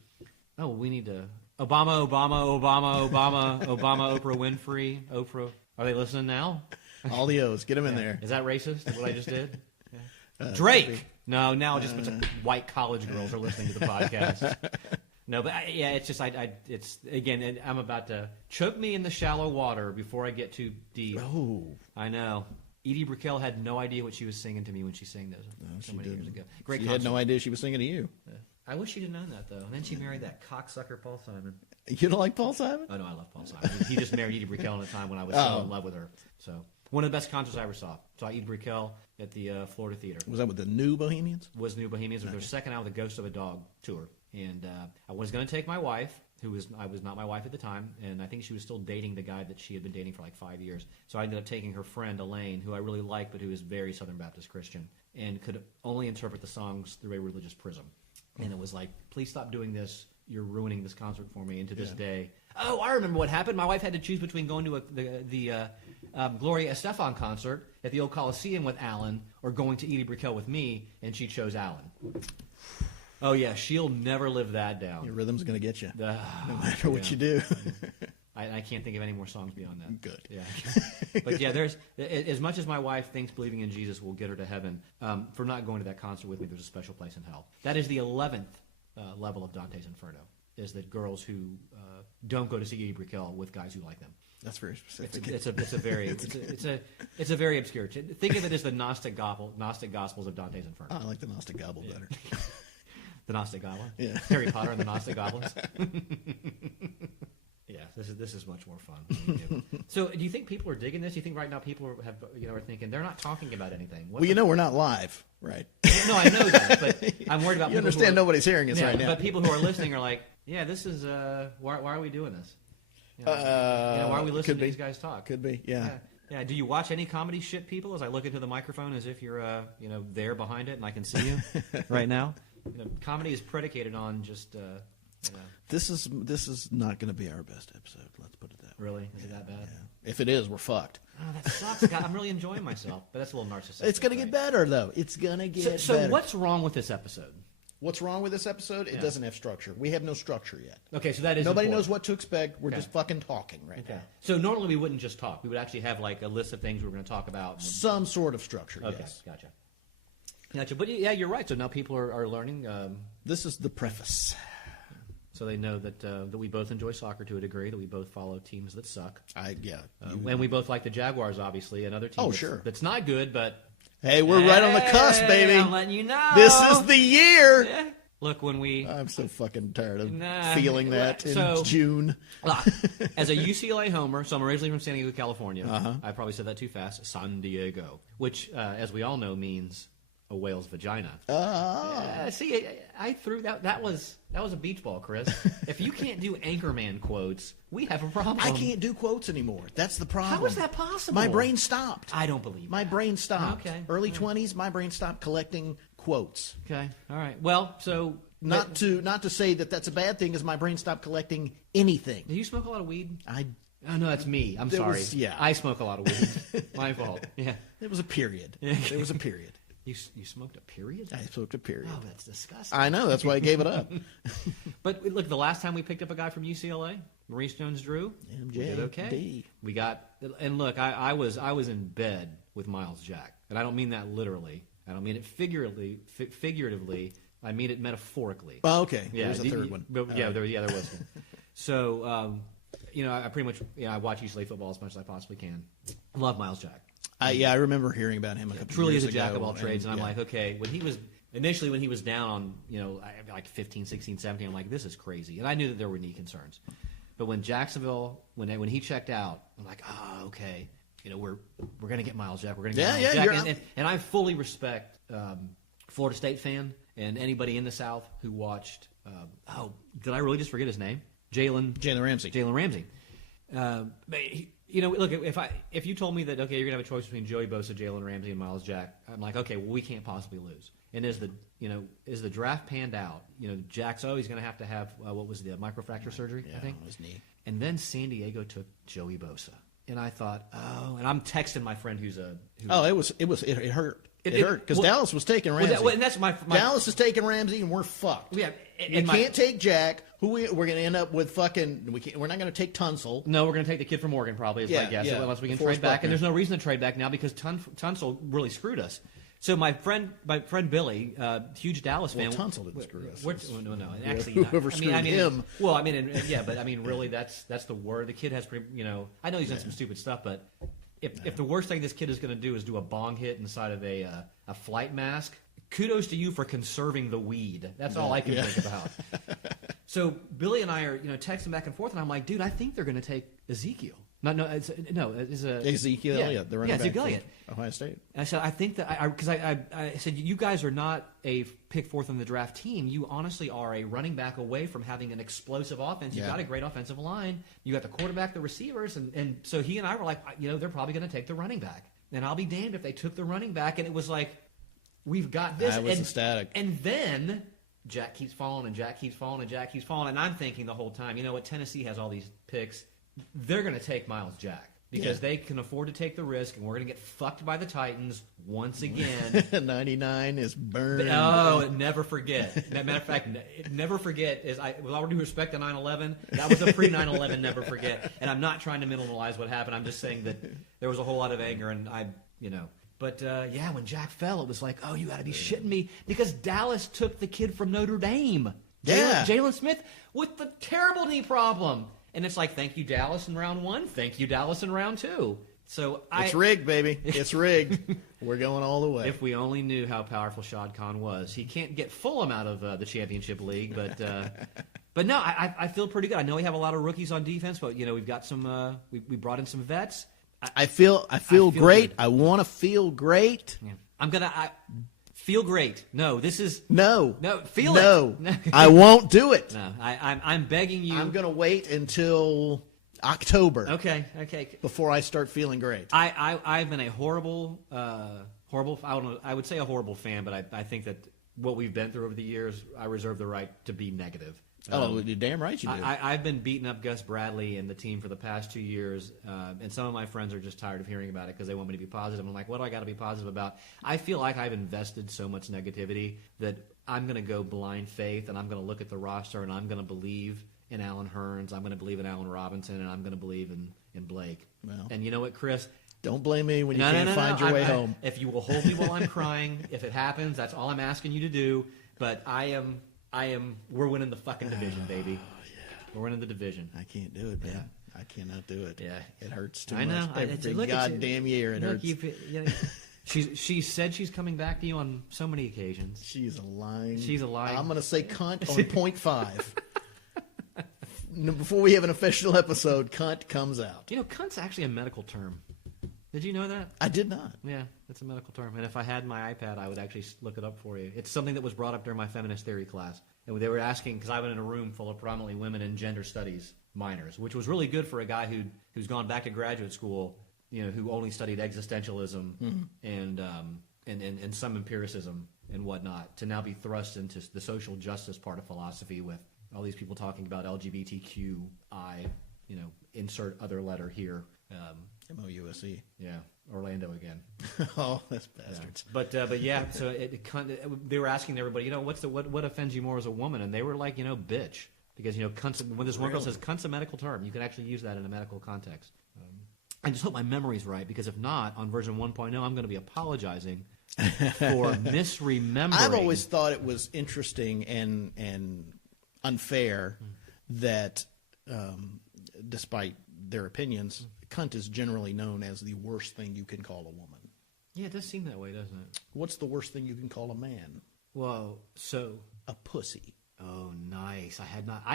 Oh, we need to. Obama, Oprah Winfrey, Oprah. Are they listening now? All the O's. Get them in there. Is that racist? What I just did? Yeah. Drake. No, now just a bunch of white college girls are listening to the podcast. No, but it's just it's again. I'm about to choke me in the shallow water before I get too deep. Oh, I know. Edie Brickell had no idea what she was singing to me when she sang those so many years ago. Great. She had no idea she was singing to you. Yeah. I wish she'd have known that though. And then she married that cocksucker Paul Simon. You don't like Paul Simon? Oh no, I love Paul Simon. He just married Edie Brickell at a time when I was so in love with her. So one of the best concerts I ever saw. Saw Edie Brickell at the Florida Theater. Was that with the New Bohemians? Was New Bohemians with their second out of the Ghost of a Dog tour. And I was going to take my wife, I was not my wife at the time, and I think she was still dating the guy that she had been dating for like 5 years. So I ended up taking her friend Elaine, who I really liked, but who is very Southern Baptist Christian, and could only interpret the songs through a religious prism. And it was like, please stop doing this. You're ruining this concert for me. And to this day, oh, I remember what happened. My wife had to choose between going to the Gloria Estefan concert at the old Coliseum with Alan or going to Edie Brickell with me, and she chose Alan. Oh, yeah, she'll never live that down. Your rhythm's going to get you, no matter what you do. I can't think of any more songs beyond that. Good. Yeah. But yeah, there's as much as my wife thinks believing in Jesus will get her to heaven, for not going to that concert with me, there's a special place in hell. That is the 11th level of Dante's Inferno, is that girls who don't go to see Edie Brickell with guys who like them. That's very specific. It's a very obscure. Think of it as the Gnostic Gospels of Dante's Inferno. Oh, I like the Gnostic Gobble better. The Gnostic Goblin? Yeah. Harry Potter and the Gnostic Goblins? Yeah, this is much more fun. So, do you think people are digging this? Do you think right now people are thinking they're not talking about anything? We're not live, right? No, I know that, but I'm worried about. You understand nobody's hearing us right now. But people who are listening are like, yeah, this is why are we doing this? Why are we listening to these guys talk? Could be, yeah. Yeah. Do you watch any comedy shit, people? As I look into the microphone, as if you're there behind it and I can see you right now. Comedy is predicated on just. This is not going to be our best episode. Let's put it that way. Really? Is it that bad? Yeah. If it is, we're fucked. Oh, that sucks. God, I'm really enjoying myself, but that's a little narcissistic. It's going to get better, though. It's going to get better. So what's wrong with this episode? What's wrong with this episode? It doesn't have structure. We have no structure yet. Okay, so that is Nobody important. knows what to expect. We're just fucking talking right now. So normally we wouldn't just talk. We would actually have like a list of things we were going to talk about. Some sort of structure, yes. Gotcha. But yeah, you're right. So now people are learning. This is the preface. So they know that we both enjoy soccer to a degree, that we both follow teams that suck. And we both like the Jaguars, obviously, another team that's not good, but... Hey, we're right on the cusp, baby. I'm letting you know. This is the year. Yeah. Look, when we... I'm so fucking tired of feeling that in June. As a UCLA homer, so I'm originally from San Diego, California. I probably said that too fast. San Diego, which, as we all know, means... a whale's vagina. See, I threw that. That was a beach ball, Chris. If you can't do Anchorman quotes, we have a problem. I can't do quotes anymore. That's the problem. How is that possible? My brain stopped. I don't believe my brain stopped. Okay. Early 20s, my brain stopped collecting quotes. Okay. All right. Well, so not to say that that's a bad thing, is my brain stopped collecting anything. Do you smoke a lot of weed? Oh no, that's me. I'm sorry. I smoke a lot of weed. My fault. Yeah. There was a period. There was a period. You smoked a period? I smoked a period. Oh, that's disgusting. I know. That's why I gave it up. But look, the last time we picked up a guy from UCLA, Maurice Jones-Drew, we did okay. We got, and look, I was in bed with Miles Jack, and I don't mean that literally. I don't mean it figuratively. I mean it metaphorically. Oh, okay. Yeah, there's a third one. There was one. So, I pretty much I watch UCLA football as much as I possibly can. I love Miles Jack. I remember hearing about him a couple truly years is a ago. jack of all trades, and I'm like, okay, when he was down on, like 15, 16, 17, I'm like, this is crazy. And I knew that there were knee concerns. But when Jacksonville, when he checked out, I'm like, oh, okay, we're going to get Miles Jack. We're going to get Miles Jack. And I fully respect Florida State fan and anybody in the South who watched, did I really just forget his name? Jalen Ramsey. Look, if you told me that, okay, you're going to have a choice between Joey Bosa, Jalen Ramsey, and Miles Jack, I'm like, okay, well, we can't possibly lose. And as the draft panned out, Jack's, he's going to have what was the microfracture surgery, I think? On his knee. And then San Diego took Joey Bosa. And I thought, and I'm texting my friend who's it hurt. It hurt because Dallas was taking Ramsey. And that's my Dallas is taking Ramsey, and we're fucked. Yeah, you can't take Jack. We're going to end up with fucking. We're not going to take Tunsil. No, we're going to take the kid from Oregon probably. Is my guess. Unless we can trade back, and there's no reason to trade back now because Tunsil really screwed us. So my friend Billy, huge Dallas fan. Tunsil didn't screw us. No, actually, whoever screwed him. Well, but really, that's the word. The kid has, I know he's done some stupid stuff, but. If the worst thing this kid is going to do is do a bong hit inside of a flight mask, kudos to you for conserving the weed. That's all I can think about. So Billy and I are texting back and forth, and I'm like, dude, I think they're going to take Ezekiel. No, it's a Ezekiel Elliott, the running back Ezekiel for Elliott. Ohio State. I said, I think that because I said, you guys are not a pick fourth in the draft team. You honestly are a running back away from having an explosive offense. You've got a great offensive line. You got the quarterback, the receivers, and so he and I were like, they're probably going to take the running back. And I'll be damned if they took the running back. And it was like, we've got this. I was ecstatic. And then Jack keeps falling, and Jack keeps falling, and Jack keeps falling. And I'm thinking the whole time, you know what? Tennessee has all these picks. They're going to take Miles Jack. Because they can afford to take the risk, and we're going to get fucked by the Titans once again. 99 is burned. Oh, never forget. Matter of fact, never forget is with all due respect to 9/11, that was a pre-9/11 never forget. And I'm not trying to minimalize what happened. I'm just saying that there was a whole lot of anger, and But when Jack fell, it was like, oh, you got to be shitting me, because Dallas took the kid from Notre Dame, Jalen Smith, with the terrible knee problem. And it's like, thank you, Dallas, in round 1. Thank you, Dallas, in round 2. So it's rigged, baby. It's rigged. We're going all the way. If we only knew how powerful Shad Khan was. He can't get Fulham out of the championship league, but no, I feel pretty good. I know we have a lot of rookies on defense, but we've got some. We brought in some vets. I feel great. Good. I want to feel great. Yeah. I'm gonna. Feel great. No, this is no. Feel it. No, I won't do it. No, I'm begging you. I'm going to wait until October. Okay. Before I start feeling great. I've been a horrible. I would say a horrible fan, but I think that what we've been through over the years, I reserve the right to be negative. You're damn right you do. I've been beating up Gus Bradley and the team for the past 2 years, and some of my friends are just tired of hearing about it because they want me to be positive. I'm like, what do I got to be positive about? I feel like I've invested so much negativity that I'm going to go blind faith, and I'm going to look at the roster, and I'm going to believe in Alan Hearns, I'm going to believe in Allen Robinson, and I'm going to believe in Blake. Well, and you know what, Chris? Don't blame me when you can't find your way home. If you will hold me while I'm crying, if it happens, that's all I'm asking you to do. But we're winning the fucking division, baby. Yeah. We're winning the division. I can't do it, man. Yeah. I cannot do it. Yeah. It hurts too much. I know. Every goddamn year it hurts. She said she's coming back to you on so many occasions. She's lying. I'm going to say cunt on 0.5. Before we have an official episode, cunt comes out. Cunt's actually a medical term. Did you know that? I did not. Yeah, it's a medical term. And if I had my iPad, I would actually look it up for you. It's something that was brought up during my feminist theory class. And they were asking, because I went in a room full of predominantly women and gender studies minors, which was really good for a guy who's gone back to graduate school, who only studied existentialism and some empiricism and whatnot, to now be thrust into the social justice part of philosophy with all these people talking about LGBTQI, insert other letter here. MOUSE. Yeah, Orlando again. Oh, that's bastards. Yeah. But yeah, so they were asking everybody, what offends you more as a woman? And they were like, bitch. Because, cunt's, when this one girl says cunt's a medical term, you can actually use that in a medical context. I just hope my memory's right, because if not, on version 1.0, I'm going to be apologizing for misremembering. I've always thought it was interesting and unfair that, despite their opinions, cunt is generally known as the worst thing you can call a woman. Yeah, it does seem that way, doesn't it? What's the worst thing you can call a man? Well, so a pussy. Oh, nice. I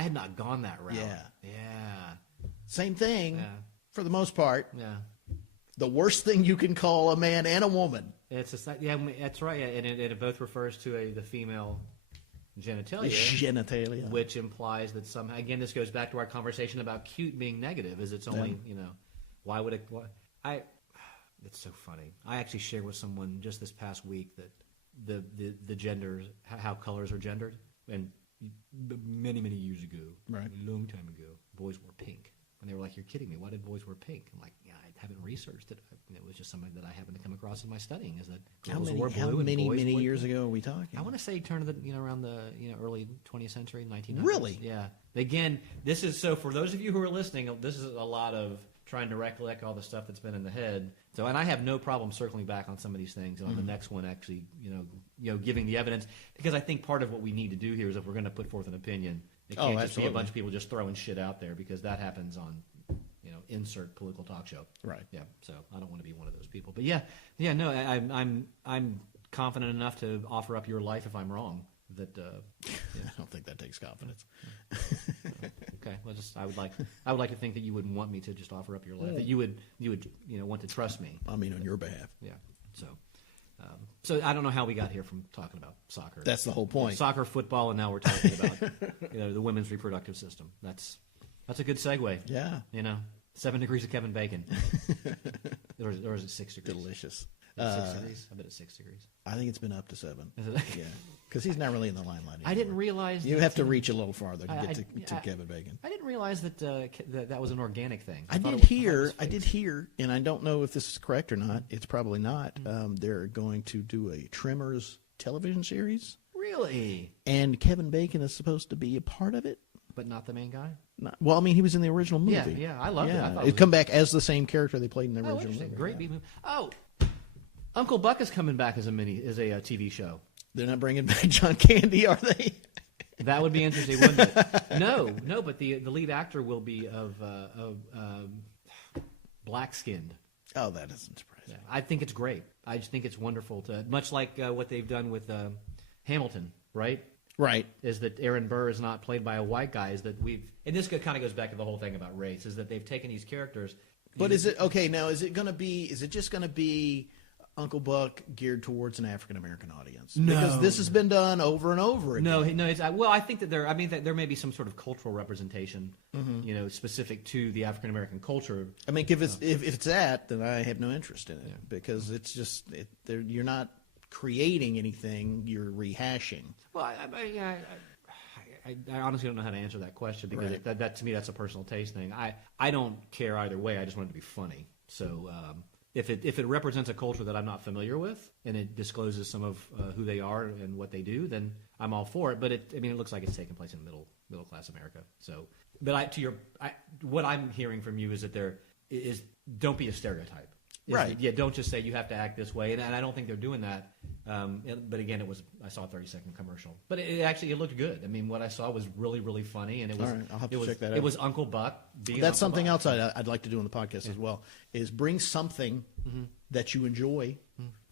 had not gone that route. Yeah. Yeah. Same thing for the most part. Yeah. The worst thing you can call a man and a woman. It's that's right. And it both refers to the female genitalia. Genitalia. Which implies that somehow, again, this goes back to our conversation about cute being negative, is it's only, why would it, it's so funny. I actually shared with someone just this past week that the genders, how colors are gendered, and many, many years ago, right, a long time ago, boys wore pink. And they were like, "You're kidding me. Why did boys wear pink?" I'm like, "Yeah, I haven't researched it. It was just something that I happened to come across in my studying, is that girls wore blue and boys wore many years ago are we talking? I want to say turn of the, around the, early 20th century, 1900s. Really? Yeah. Again, this is, so for those of you who are listening, this is a lot of trying to recollect all the stuff that's been in the head. So, and I have no problem circling back on some of these things, and on the next one actually, giving the evidence, because I think part of what we need to do here is, if we're going to put forth an opinion, it can't just be a bunch of people just throwing shit out there, because that happens on, insert political talk show. Right. Yeah. So I don't want to be one of those people. But no, I'm confident enough to offer up your life if I'm wrong. That I don't think that takes confidence. Okay. Well, I would like to think that you wouldn't want me to just offer up your life. That you would want to trust me. I mean, on your behalf. Yeah. So I don't know how we got here from talking about soccer. That's the whole point. Soccer, football, and now we're talking about the women's reproductive system. That's a good segue. Yeah. 7 degrees of Kevin Bacon. or is it 6 degrees? Delicious. 6 degrees? I bet it's 6 degrees. I think it's been up to 7. Is it? Yeah. Because he's not really in the limelight anymore. I didn't realize you have to reach a little farther to get to I- Kevin Bacon. I didn't realize that was an organic thing. I thought did it hear, and I don't know if this is correct or not. It's probably not. They're going to do a Tremors television series. Really? And Kevin Bacon is supposed to be a part of it. But not the main guy? Well, I mean, he was in the original movie. Yeah, I loved it. I thought He'd come back as the same character they played in the original interesting. movie. Great beat movie. Oh, Uncle Buck is coming back as a TV show. They're not bringing back John Candy, are they? That would be interesting, wouldn't it? No, but the lead actor will be of black-skinned. Oh, that doesn't surprise me. Yeah, I think it's great. I just think it's wonderful much like what they've done with Hamilton, right? Right. Is that Aaron Burr is not played by a white guy? Is that and this kind of goes back to the whole thing about race? Is that they've taken these characters? But is it okay? Now, is it just going to be Uncle Buck geared towards an African American audience? No, because this has been done over and over again. No. I think that there may be some sort of cultural representation, specific to the African American culture. I mean, if it's that, then I have no interest in it because it's just you're not creating anything, you're rehashing. Well, I honestly don't know how to answer that question because that to me that's a personal taste thing. I don't care either way. I just want it to be funny. So if it represents a culture that I'm not familiar with and it discloses some of who they are and what they do, then I'm all for it. But it looks like it's taking place in middle class America. So, but what I'm hearing from you is that don't be a stereotype. Right. Yeah, don't just say you have to act this way. And I don't think they're doing that. But again, I saw a 30-second commercial. But it looked good. I mean, what I saw was really, really funny. And it was, all right, I'll have to check that out. It was Uncle Buck being That's Uncle something Buck. else I'd like to do on the podcast as well, is bring something that you enjoy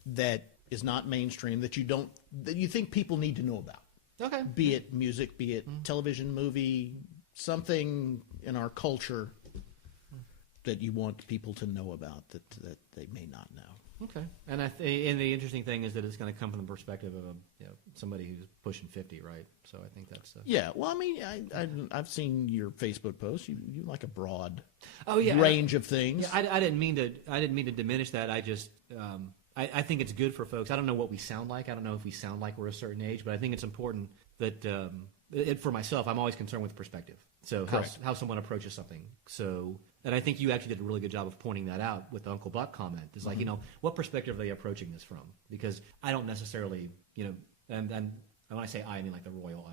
that is not mainstream, that you think people need to know about. Okay. Be it music, be it television, movie, something in our culture that you want people to know about that they may not know. Okay. And and the interesting thing is that it's going to come from the perspective of somebody who's pushing 50, right? So I think that's yeah. Well, I mean, I've seen your Facebook posts. You like a broad yeah, range of things. Yeah, I didn't mean to diminish that. I just I think it's good for folks. I don't know what we sound like. I don't know if we sound like we're a certain age, but I think it's important that for myself, I'm always concerned with perspective. So how someone approaches something. So. And I think you actually did a really good job of pointing that out with the Uncle Buck comment. It's like, what perspective are they approaching this from? Because I don't necessarily, and when I say I mean like the royal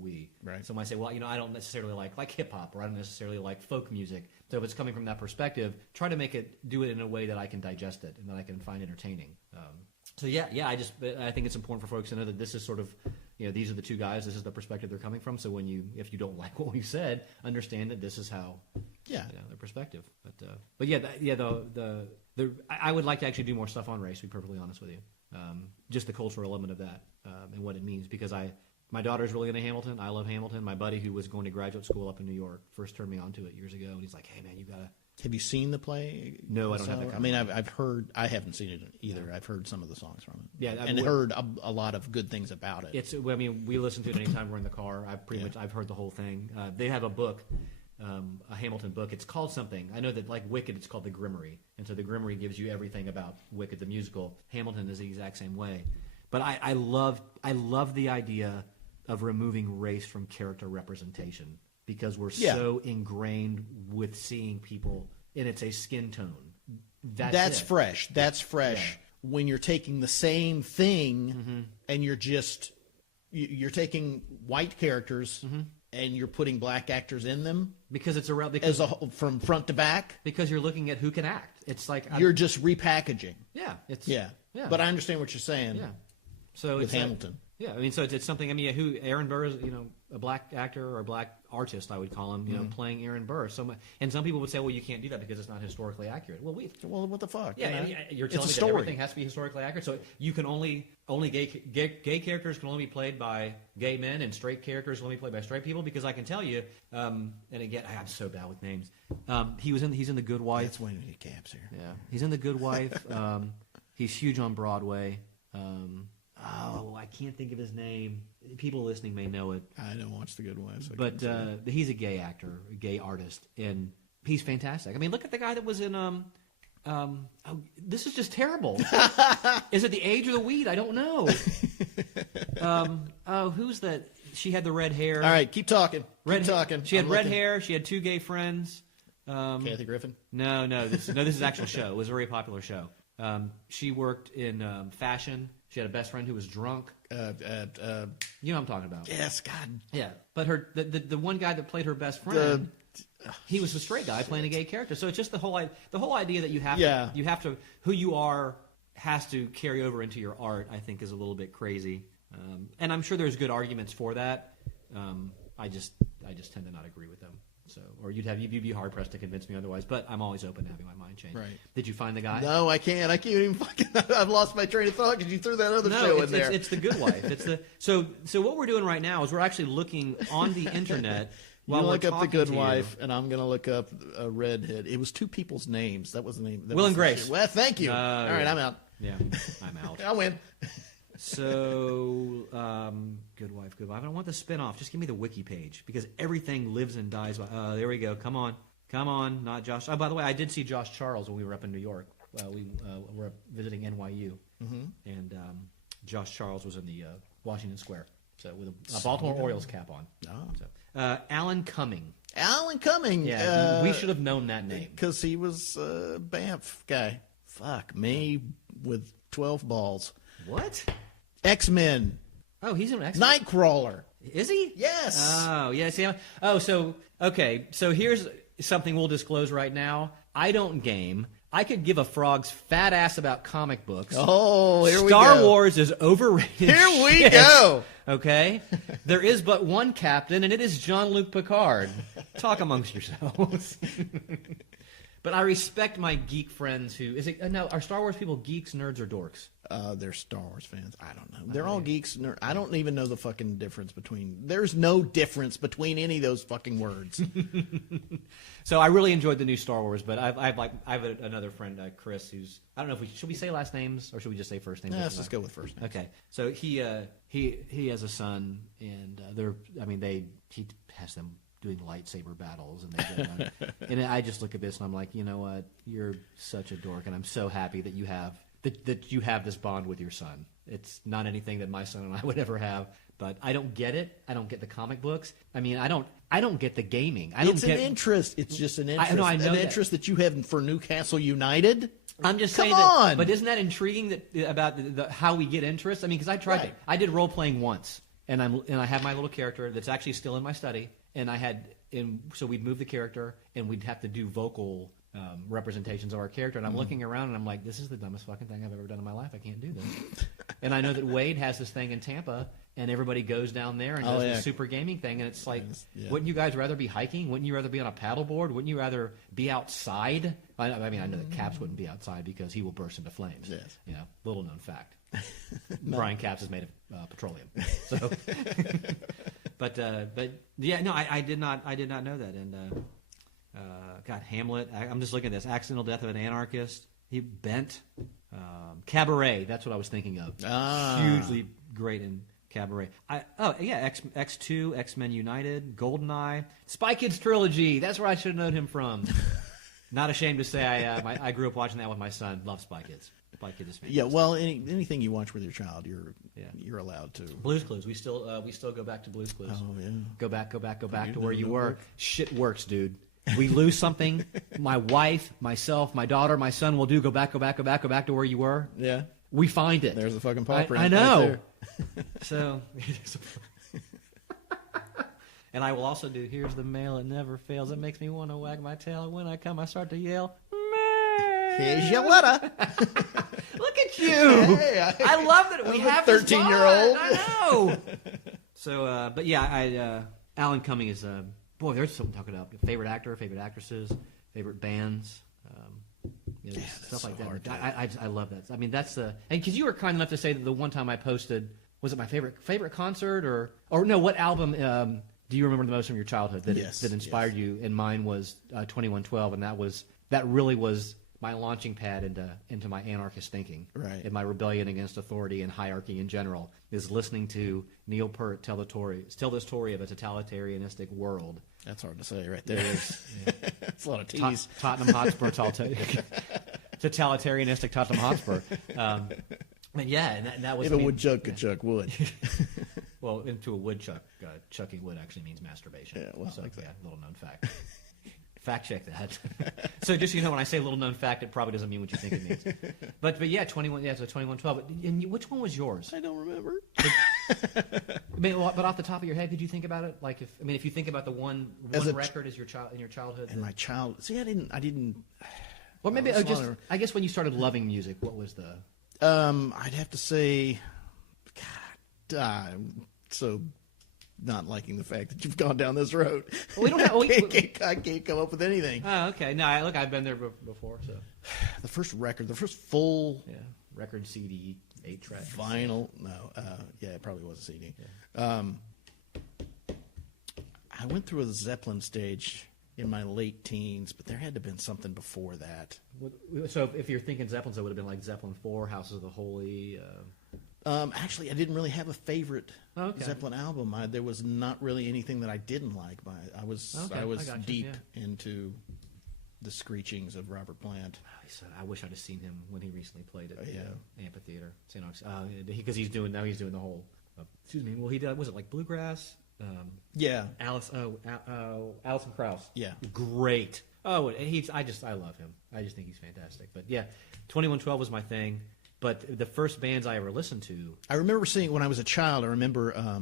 we. Right. So when I say, well, I don't necessarily like hip-hop or I don't necessarily like folk music. So if it's coming from that perspective, try to do it in a way that I can digest it and that I can find entertaining. So I think it's important for folks to know that this is sort of, these are the two guys. This is the perspective they're coming from. So if you don't like what we said, understand that this is how, their perspective. I would like to actually do more stuff on race. To be perfectly honest with you, just the cultural element of that and what it means. Because my daughter's really into Hamilton. I love Hamilton. My buddy who was going to graduate school up in New York first turned me on to it years ago, and he's like, "Hey man, you gotta." Have you seen the play? No, I don't have that. I mean, I've heard. I haven't seen it either. Yeah. I've heard some of the songs from it. Yeah, and heard a lot of good things about it. We listen to it anytime we're in the car. I've heard the whole thing. They have a book, a Hamilton book. It's called something. I know that like Wicked, it's called the Grimmery, and so the Grimmery gives you everything about Wicked the musical. Hamilton is the exact same way. But I love the idea of removing race from character representation because we're so ingrained with seeing people, and it's a skin tone. That's fresh. That's fresh. Yeah. When you're taking the same thing and you're taking white characters and you're putting black actors in them because it's from front to back. Because you're looking at who can act. It's like you're just repackaging. Yeah. Yeah. But I understand what you're saying. Yeah. So with Hamilton. Yeah, I mean, so it's something. I mean, who Aaron Burr is, a black actor or a black artist, I would call him, playing Aaron Burr. And some people would say, well, you can't do that because it's not historically accurate. Well, what the fuck? Yeah, you're telling me that everything has to be historically accurate. So you can only gay characters can only be played by gay men, and straight characters can only be played by straight people. Because I can tell you, and again, I'm so bad with names. He's in The Good Wife. That's when we need caps here. Yeah, he's in The Good Wife. He's huge on Broadway. I can't think of his name. People listening may know it. I don't watch The Good Wife. So but he's a gay actor, a gay artist, and he's fantastic. I mean, look at the guy that was in. This is just terrible. Is it The Age or the Weed? I don't know. Who's that? She had the red hair. All right, keep talking. She had red hair. She had two gay friends. Kathy Griffin? No. This is an actual show. It was a very popular show. She worked in fashion. She had a best friend who was drunk. You know what I'm talking about. Yes, God. Yeah, but the one guy that played her best friend, he was a straight guy playing a gay character. So it's just the whole idea that you have to who you are has to carry over into your art. I think is a little bit crazy, and I'm sure there's good arguments for that. I just tend to not agree with them. So, or you'd be hard pressed to convince me otherwise. But I'm always open to having my mind changed. Right? Did you find the guy? No, I can't. I can't even fucking. I've lost my train of thought because you threw that other show in there. It's The Good Wife. So what we're doing right now is we're actually looking on the internet. You look up The Good Wife, and I'm going to look up a redhead. It was two people's names. That was the name. Will and Grace. Well, thank you. All right, I'm out. Yeah, I'm out. I win. So, Good Wife. I don't want the spinoff. Just give me the wiki page because everything lives and dies by. There we go. Come on, not Josh. Oh, by the way, I did see Josh Charles when we were up in New York. We were visiting NYU, and Josh Charles was in the Washington Square, so with a Baltimore Orioles cap on. Oh. So, Alan Cumming. Alan Cumming. Yeah, we should have known that name because he was a Banff guy. Fuck me with 12 balls. What? X-Men. Oh, he's an X-Men. Nightcrawler. Is he? Yes. Oh, yeah. See, so here's something we'll disclose right now. I don't game. I could give a frog's fat ass about comic books. Oh, here we go. Star Wars is overrated. Here we go. Okay? There is but one captain, and it is Jean-Luc Picard. Talk amongst yourselves. But I respect my geek friends who... are Star Wars people geeks, nerds, or dorks? They're Star Wars fans. I don't know. They're all geeks. I don't even know the fucking difference between... There's no difference between any of those fucking words. So I really enjoyed the new Star Wars, but I have another friend, Chris, who's... I don't know if should we say last names, or should we just say first names? Let's just go with first names. Okay. So he has a son, and he has them doing lightsaber battles, and and I just look at this and I'm like, you know what, you're such a dork, and I'm so happy that you have this bond with your son. It's not anything that my son and I would ever have, but I don't get it. I don't get the comic books. I mean, I don't get the gaming. It's an interest. It's just an interest. I know an interest that you have for Newcastle United. I'm just saying. Come on. But isn't that intriguing about how we get interest? I mean, because I tried it. I did role playing once, and I have my little character that's actually still in my study. And so we'd move the character, and we'd have to do vocal representations of our character. And I'm looking around, and I'm like, this is the dumbest fucking thing I've ever done in my life. I can't do this. And I know that Wade has this thing in Tampa, and everybody goes down there and does this super gaming thing. And it's like, wouldn't you guys rather be hiking? Wouldn't you rather be on a paddleboard? Wouldn't you rather be outside? I mean, I know that Caps wouldn't be outside because he will burst into flames. Yes. Yeah, little known fact. Brian Caps is made of petroleum. So... But yeah, no, I did not know that. And God, Hamlet. I'm just looking at this. Accidental Death of an Anarchist. He bent. Cabaret. That's what I was thinking of. Hugely great in Cabaret. X2, X-Men United, GoldenEye, Spy Kids trilogy. That's where I should have known him from. Not ashamed to say I grew up watching that with my son. Love Spy Kids. Spy Kids is fantastic. Yeah, well, anything you watch with your child, you're allowed to. Blue's Clues. We still go back to Blue's Clues. Oh yeah. Go back to where you were. Shit works, dude. We lose something. My wife, myself, my daughter, my son will go back to where you were. Yeah. We find it. There's a fucking paw print. I know. Right So. And I will also do. Here's the mail. It never fails. It makes me want to wag my tail. When I come, I start to yell. Here's your letter. Look at you. Hey, I love that we have this 13-year-old. bond. I know. So, but yeah, Alan Cumming is boy. There's something to talk about. Favorite actor, favorite actresses, favorite bands. Stuff like that. I love that. I mean, that's the and because you were kind enough to say that the one time I posted, was it my favorite concert or no? What album do you remember the most from your childhood that inspired you? And mine was 2112, and that really was my launching pad into my anarchist thinking, right? And my rebellion against authority and hierarchy in general is listening to Neil Peart tell the story of a totalitarianistic world. That's hard to say, right there. It's a lot of T's. Tottenham Hotspur, totalitarianistic Tottenham Hotspur. And yeah, and that was. If a woodchuck could chuck wood. Well, into a woodchuck, chucking wood actually means masturbation. Yeah, well, so, exactly. Yeah, little known fact. Fact check that. So just when I say little known fact, it probably doesn't mean what you think it means. But yeah, 2112. And which one was yours? I don't remember. But off the top of your head, did you think about it? Like if you think about the one record as in your childhood. In my childhood, see, I didn't. Or maybe I guess when you started loving music, what was the? I'd have to say, God, I'm so not liking the fact that you've gone down this road. Well, we don't have. I can't come up with anything. Oh, okay. No, I've been there before. So the first record, the first full record, CD, 8-track, vinyl. No, it probably was a CD. Yeah. I went through a Zeppelin stage in my late teens, but there had to have been something before that. So if you're thinking Zeppelins, it would have been like Zeppelin 4, Houses of the Holy. Actually, I didn't really have a favorite Zeppelin album. There was not really anything that I didn't like. I was deep into the screechings of Robert Plant. I wish I'd have seen him when he recently played at the Amphitheater, St. Augustine, because he's doing the whole. Excuse me. Well, he did. Was it like bluegrass? Alison Krauss. Yeah, great. Oh, I love him. I just think he's fantastic. But yeah, 2112 was my thing. But the first bands I ever listened to, I remember seeing when I was a child. I remember I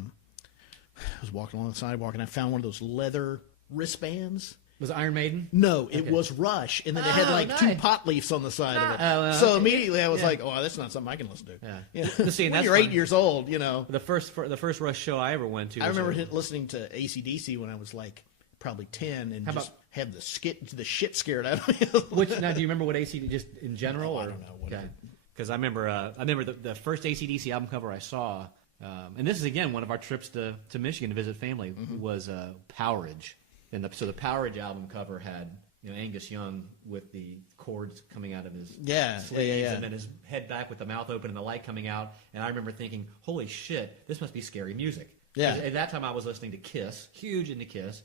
was walking along the sidewalk and I found one of those leather wristbands. Was it Iron Maiden? No, it was Rush, and then it had like two pot leaves on the side of it. So immediately I was like, "Oh, that's not something I can listen to." Yeah. See, when you're 8 years old, The first Rush show I ever went to. I remember listening to AC/DC when I was like probably 10, and have the shit scared out of me. Now, do you remember what AC just in general? I don't know. Because I remember the first AC/DC album cover I saw, and this is again one of our trips to Michigan to visit family, was Powerage. And the Powerage album cover had Angus Young with the cords coming out of his sleeves, and then his head back with the mouth open and the light coming out. And I remember thinking, "Holy shit, this must be scary music." Yeah. At that time, I was listening to Kiss, huge into Kiss.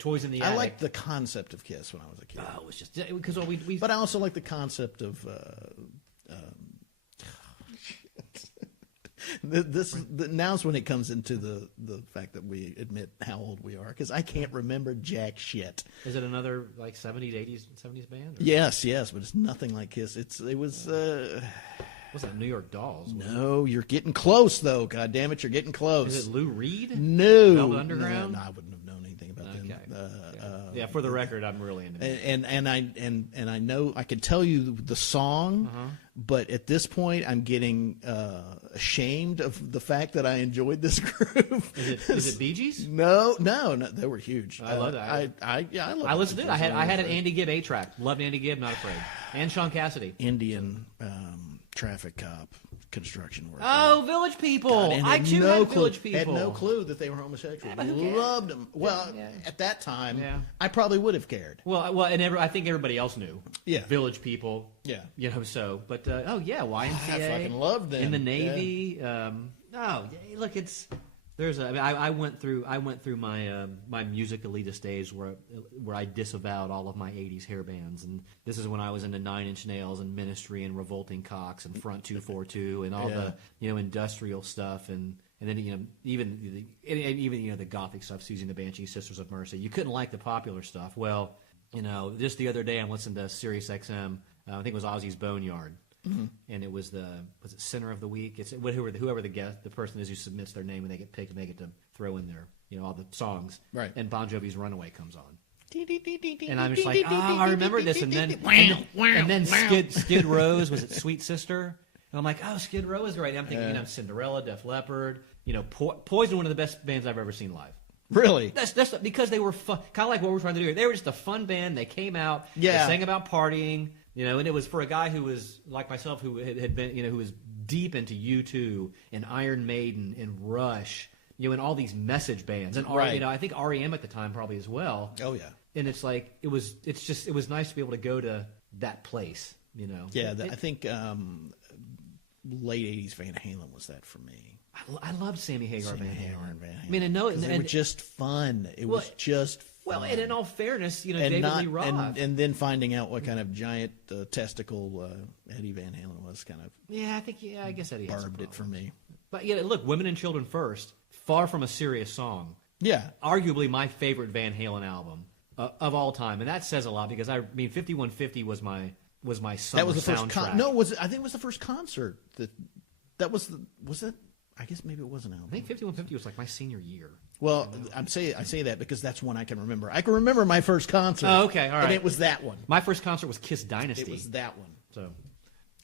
Toys in the Attic. I liked the concept of Kiss when I was a kid. Oh, it was just because we. But I also like the concept of. Now's when it comes into the fact that we admit how old we are, because I can't remember jack shit. Is it another like 70s, 80s, 70s band? Or? Yes, but it's nothing like Kiss. It was. Was that New York Dolls? No, you're getting close though. God damn it, you're getting close. Is it Lou Reed? No, Velvet Underground. No, I wouldn't have known anything about them. Yeah, for the record, I'm really into it. And I know I can tell you the song, but at this point, I'm getting ashamed of the fact that I enjoyed this group. Is it Bee Gees? No, they were huge. I love that. I listened to it. I had an Andy Gibb 8-track. Loved Andy Gibb, Not Afraid, and Sean Cassidy. Indian traffic cop construction worker. Oh, Village People! God, I too had Village People. Had no clue that they were homosexual. Loved them. Well, at that time, I probably would have cared. Well, and I think everybody else knew. Yeah, Village People. Yeah, So, but YMCA. I fucking loved them in the Navy. Look, it's. I went through my my music elitist days where I disavowed all of my 80s hair bands, and this is when I was into 9 Inch Nails and Ministry and Revolting Cocks and Front 242 and all the industrial stuff, and then even the gothic stuff, Susie and the Banshees, Sisters of Mercy. You couldn't like the popular stuff. Well, just the other day I'm listening to Sirius XM. I think it was Ozzy's Boneyard. Mm-hmm. And it was it Center of the Week? It's whoever the person is who submits their name, and they get picked and they get to throw in their all the songs. Right. And Bon Jovi's Runaway comes on. And I'm just like, I remember this. And then Skid Row's, was it Sweet Sister? And I'm like, oh, Skid Row is great. And I'm thinking, Cinderella, Def Leppard, Poison, one of the best bands I've ever seen live. Really? That's because they were fun, kind of like what we're trying to do here. They were just a fun band. They came out, they sang about partying, and it was for a guy who was like myself, who had been, who was deep into U2 and Iron Maiden and Rush, and all these message bands, and I think REM at the time probably as well. Oh yeah. And it's like it was nice to be able to go to that place, Yeah, I think late '80s Van Halen was that for me. I loved Sammy Hagar, Van Halen. I mean, they were just fun. It was just fun. Well, and in all fairness, David Lee Roth. And then finding out what kind of giant testicle Eddie Van Halen was kind of. Yeah, I guess Eddie barbed it for me. But look, Women and Children First, far from a serious song. Yeah. Arguably my favorite Van Halen album of all time, and that says a lot because 5150 was my summer that was the soundtrack. First I think it was the first concert that was it. I guess maybe it was an album. I think 5150 was like my senior year. Well, I say that because that's one I can remember. I can remember my first concert. Oh, okay, all right. And it was that one. My first concert was Kiss Dynasty. It was that one. So,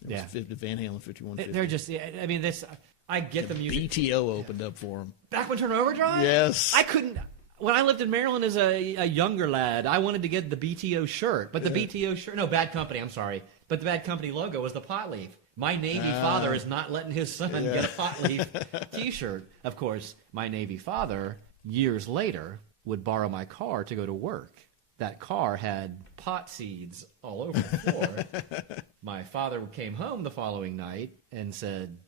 it was Van Halen 5150. They're just. I mean, this. I get the music. BTO opened up for them. Back when Turner Overdrive. Yes. I couldn't. When I lived in Maryland as a younger lad, I wanted to get the BTO shirt, but the BTO shirt. No, Bad Company. I'm sorry, but the Bad Company logo was the pot leaf. My Navy father is not letting his son get a pot leaf T-shirt. Of course, my Navy father, years later, would borrow my car to go to work. That car had pot seeds all over the floor. My father came home the following night and said,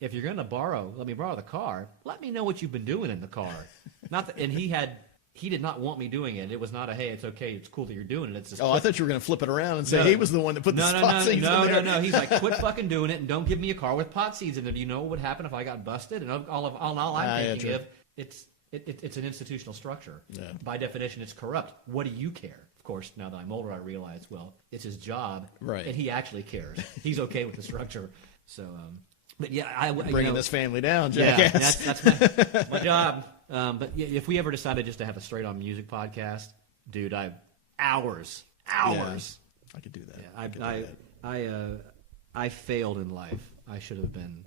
if you're going to let me borrow the car, let me know what you've been doing in the car. And he did not want me doing it. It was not hey, it's okay, it's cool that you're doing it. It's just I thought you were going to flip it around and say he was the one that put the pot seeds in there. No. He's like, quit fucking doing it and don't give me a car with pot seeds in it. You know what would happen if I got busted? And all I'm thinking of, it's an institutional structure. Yeah. By definition, it's corrupt. What do you care? Of course, now that I'm older, I realize, it's his job, right? And he actually cares. He's okay with the structure. So, but yeah, bringing this family down, jackass. Yeah, that's my job. But yeah, if we ever decided just to have a straight-on music podcast, dude, hours. Yeah, I could do that. Yeah, I failed in life. I should have been.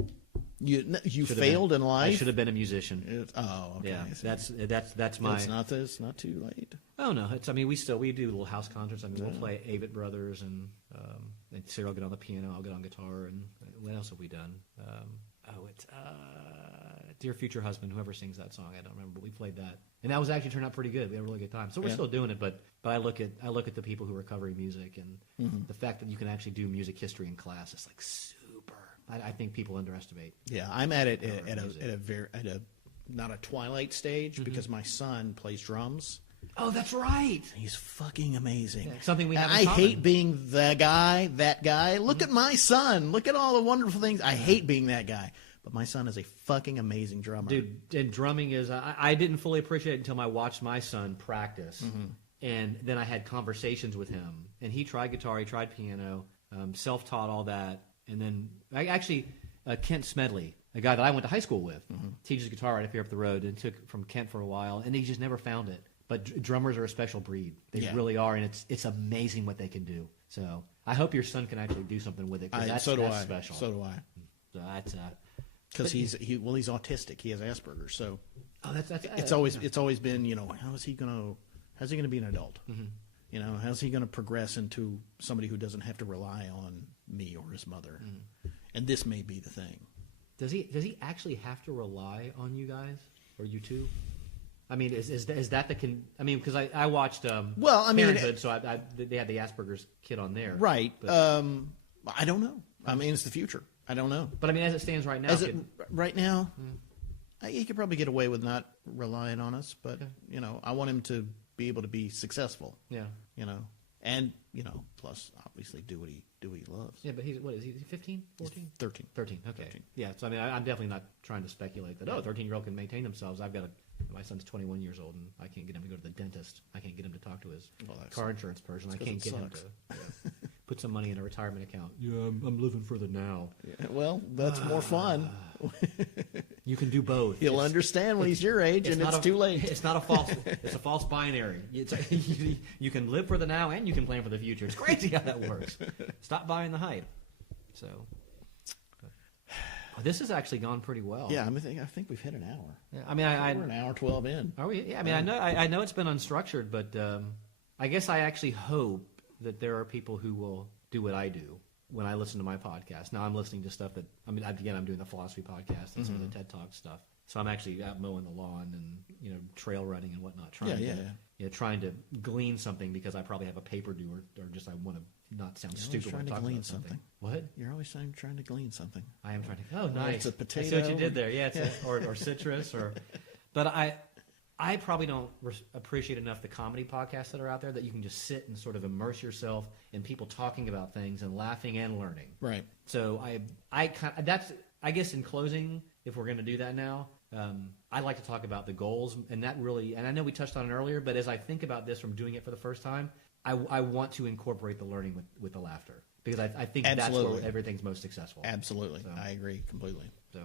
You failed in life? I should have been a musician. Okay. Yeah, that's my. It's not too late. Oh no, we do little house concerts. We'll play Avett Brothers and Sarah will get on the piano, I'll get on guitar, and what else have we done? It's Dear Future Husband, whoever sings that song, I don't remember, but we played that, and that was actually turned out pretty good. We had a really good time. So we're still doing it, but I look at the people who are covering music and the fact that you can actually do music history in class. It's like super. I think people underestimate. Yeah, I'm at it at a not a twilight stage because my son plays drums. Oh, that's right. He's fucking amazing. Yeah, something we have in I common. hate being that guy. Look at my son. Look at all the wonderful things. I hate being that guy. But my son is a fucking amazing drummer. Dude, and drumming is... I didn't fully appreciate it until I watched my son practice. And then I had conversations with him. And he tried guitar, he tried piano, self-taught all that. And then... Kent Smedley, a guy that I went to high school with, teaches guitar right up here up the road, and took it from Kent for a while. And he just never found it. But drummers are a special breed. They really are, and it's amazing what they can do. So I hope your son can actually do something with it, because that's special. So do I. So that's because he's autistic. He has Asperger's. So it's always been how's he gonna be an adult? How's he gonna progress into somebody who doesn't have to rely on me or his mother? And this may be the thing. Does he actually have to rely on you guys or you two? I mean, is that the because I watched Parenthood, so they had the Asperger's kid on there, right? I don't know. I mean, it's the future. I don't know. But I mean, as it stands right now, right now, he could probably get away with not relying on us. But I want him to be able to be successful. Yeah. And plus obviously do what he loves. Yeah, but he's 15, 14? 13. 13. Okay. 13. Yeah. So I mean, I'm definitely not trying to speculate that 13-year-old can maintain themselves. My son's 21 years old, and I can't get him to go to the dentist. I can't get him to talk to his car insurance person. I can't get him to put some money in a retirement account. Yeah, I'm living for the now. Yeah, well, that's more fun. You can do both. He'll understand when he's your age, and it's too late. It's not a false. It's a false binary. You can live for the now, and you can plan for the future. It's crazy how that works. Stop buying the hype. So, this has actually gone pretty well. Yeah, I think we've hit an hour. Yeah, I mean, we're an hour 12 in. Are we? Yeah, I mean, I know it's been unstructured, but I guess I actually hope that there are people who will do what I do when I listen to my podcast. Now I'm listening to stuff that, I'm doing the philosophy podcast and some of the TED Talk stuff. So I'm actually out mowing the lawn and, trail running and whatnot, trying to glean something because I probably have a paper due or just I want to not sound stupid when I talk about something. What? You're always trying to glean something. I am trying to. Oh, nice. It's a potato. I see what you did there. Yeah, or citrus but I probably don't appreciate enough the comedy podcasts that are out there that you can just sit and sort of immerse yourself in people talking about things and laughing and learning. Right. So I guess in closing, if we're going to do that now, I'd like to talk about the goals, and I know we touched on it earlier, but as I think about this from doing it for the first time, I want to incorporate the learning with the laughter because I think Absolutely. That's where everything's most successful. Absolutely. So, I agree completely. So,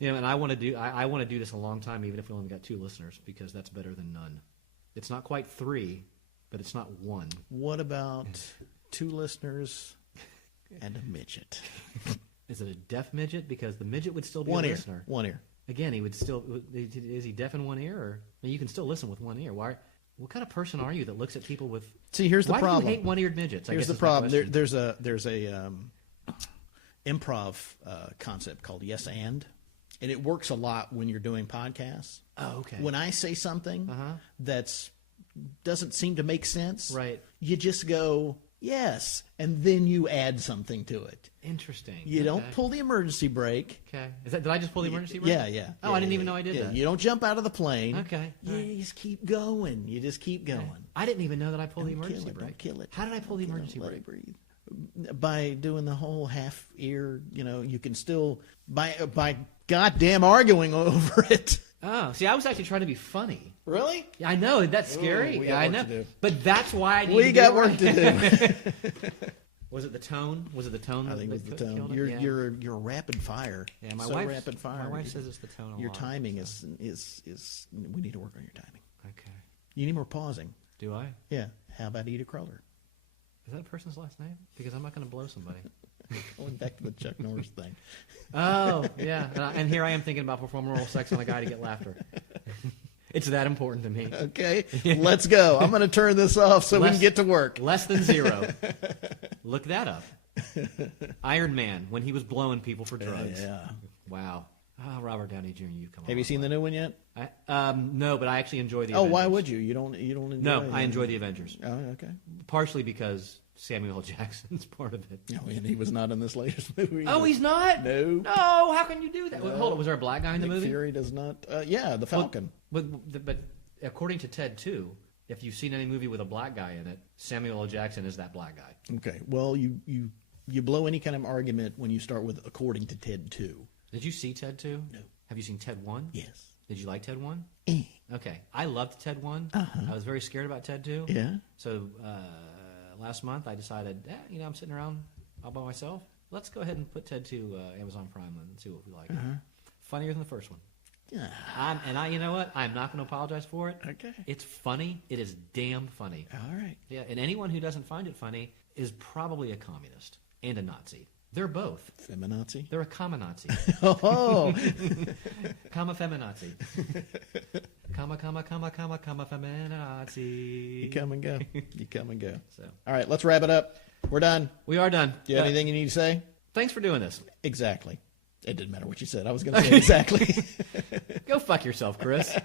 and I want to do this a long time, even if we only got 2 listeners, because that's better than none. It's not quite 3, but it's not 1. What about 2 listeners and a midget? Is it a deaf midget? Because the midget would still be one a ear. listener. One ear. Again, he would still. Is he deaf in one ear, or you can still listen with one ear? Why? What kind of person are you that looks at people with? See, here's the problem. Why do you hate one-eared midgets? Here's the problem. There's a improv concept called yes and it works a lot when you're doing podcasts. Oh, okay. When I say something that's doesn't seem to make sense, right? You just go yes, and then you add something to it. Interesting. You don't pull the emergency brake. Okay. Did I just pull the emergency brake? Yeah. Oh, I didn't even know I did that. You don't jump out of the plane. Okay. You just keep going. You just keep going. I didn't even know that I pulled the emergency brake. Don't kill it. How did I pull the emergency brake? Let it breathe. By doing the whole half ear, you can still by goddamn arguing over it. Oh, see, I was actually trying to be funny. Really? Yeah, I know that's scary. We got work to do. But that's why I need we got work to do. Was it the tone? I think it was the tone. You're rapid fire. Yeah, my wife rapid fire. My wife says it's the tone. Your timing is we need to work on your timing. Okay. You need more pausing. Do I? Yeah. How about Edith Cruller? Is that a person's last name? Because I'm not going to blow somebody. Going back to the Chuck Norris thing. Oh, yeah. And here I am thinking about performing oral sex on a guy to get laughter. It's that important to me. Okay, let's go. I'm going to turn this off so we can get to work. Less than 0. Look that up. Iron Man, when he was blowing people for drugs. Yeah. Wow. Oh, Robert Downey Jr., you've come on. Have you seen the new one yet? No, but I actually enjoy the Avengers. Avengers. Why would you? You don't enjoy No, I enjoy the Avengers. Oh, okay. Partially because Samuel L. Jackson's part of it. Oh, and he was not in this latest movie. Oh, he's not? No. No, how can you do that? No. Hold on, was there a black guy in the Nick movie? Fury does not. Yeah, the Falcon. But according to Ted 2, if you've seen any movie with a black guy in it, Samuel L. Jackson is that black guy. Okay. Well, you blow any kind of argument when you start with according to Ted 2. Did you see Ted 2? No. Have you seen Ted 1? Yes. Did you like Ted 1? Eh. Okay. I loved Ted 1. I was very scared about Ted 2. Yeah. So last month I decided, I'm sitting around all by myself. Let's go ahead and put Ted 2 Amazon Prime and see what we like. Funnier than the first one. Yeah. You know what? I'm not going to apologize for it. Okay. It's funny. It is damn funny. All right. Yeah, and anyone who doesn't find it funny is probably a communist and a Nazi. They're both. Feminazi? They're a comma-Nazi. Oh. Comma-feminazi. Comma, feminazi. You come and go. You come and go. So. All right, let's wrap it up. We're done. We are done. Do you have anything you need to say? Thanks for doing this. Exactly. It didn't matter what you said. I was going to say exactly. Go fuck yourself, Chris.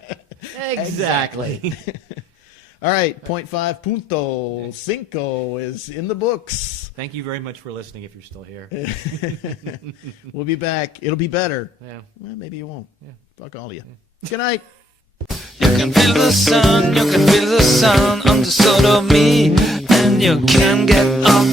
Exactly. All right, 0.5 is in the books. Thank you very much for listening if you're still here. We'll be back. It'll be better. Yeah. Well, maybe you won't. Yeah. Fuck all of you. Yeah. Good night. You can feel the sun on the side of me, and you can't get off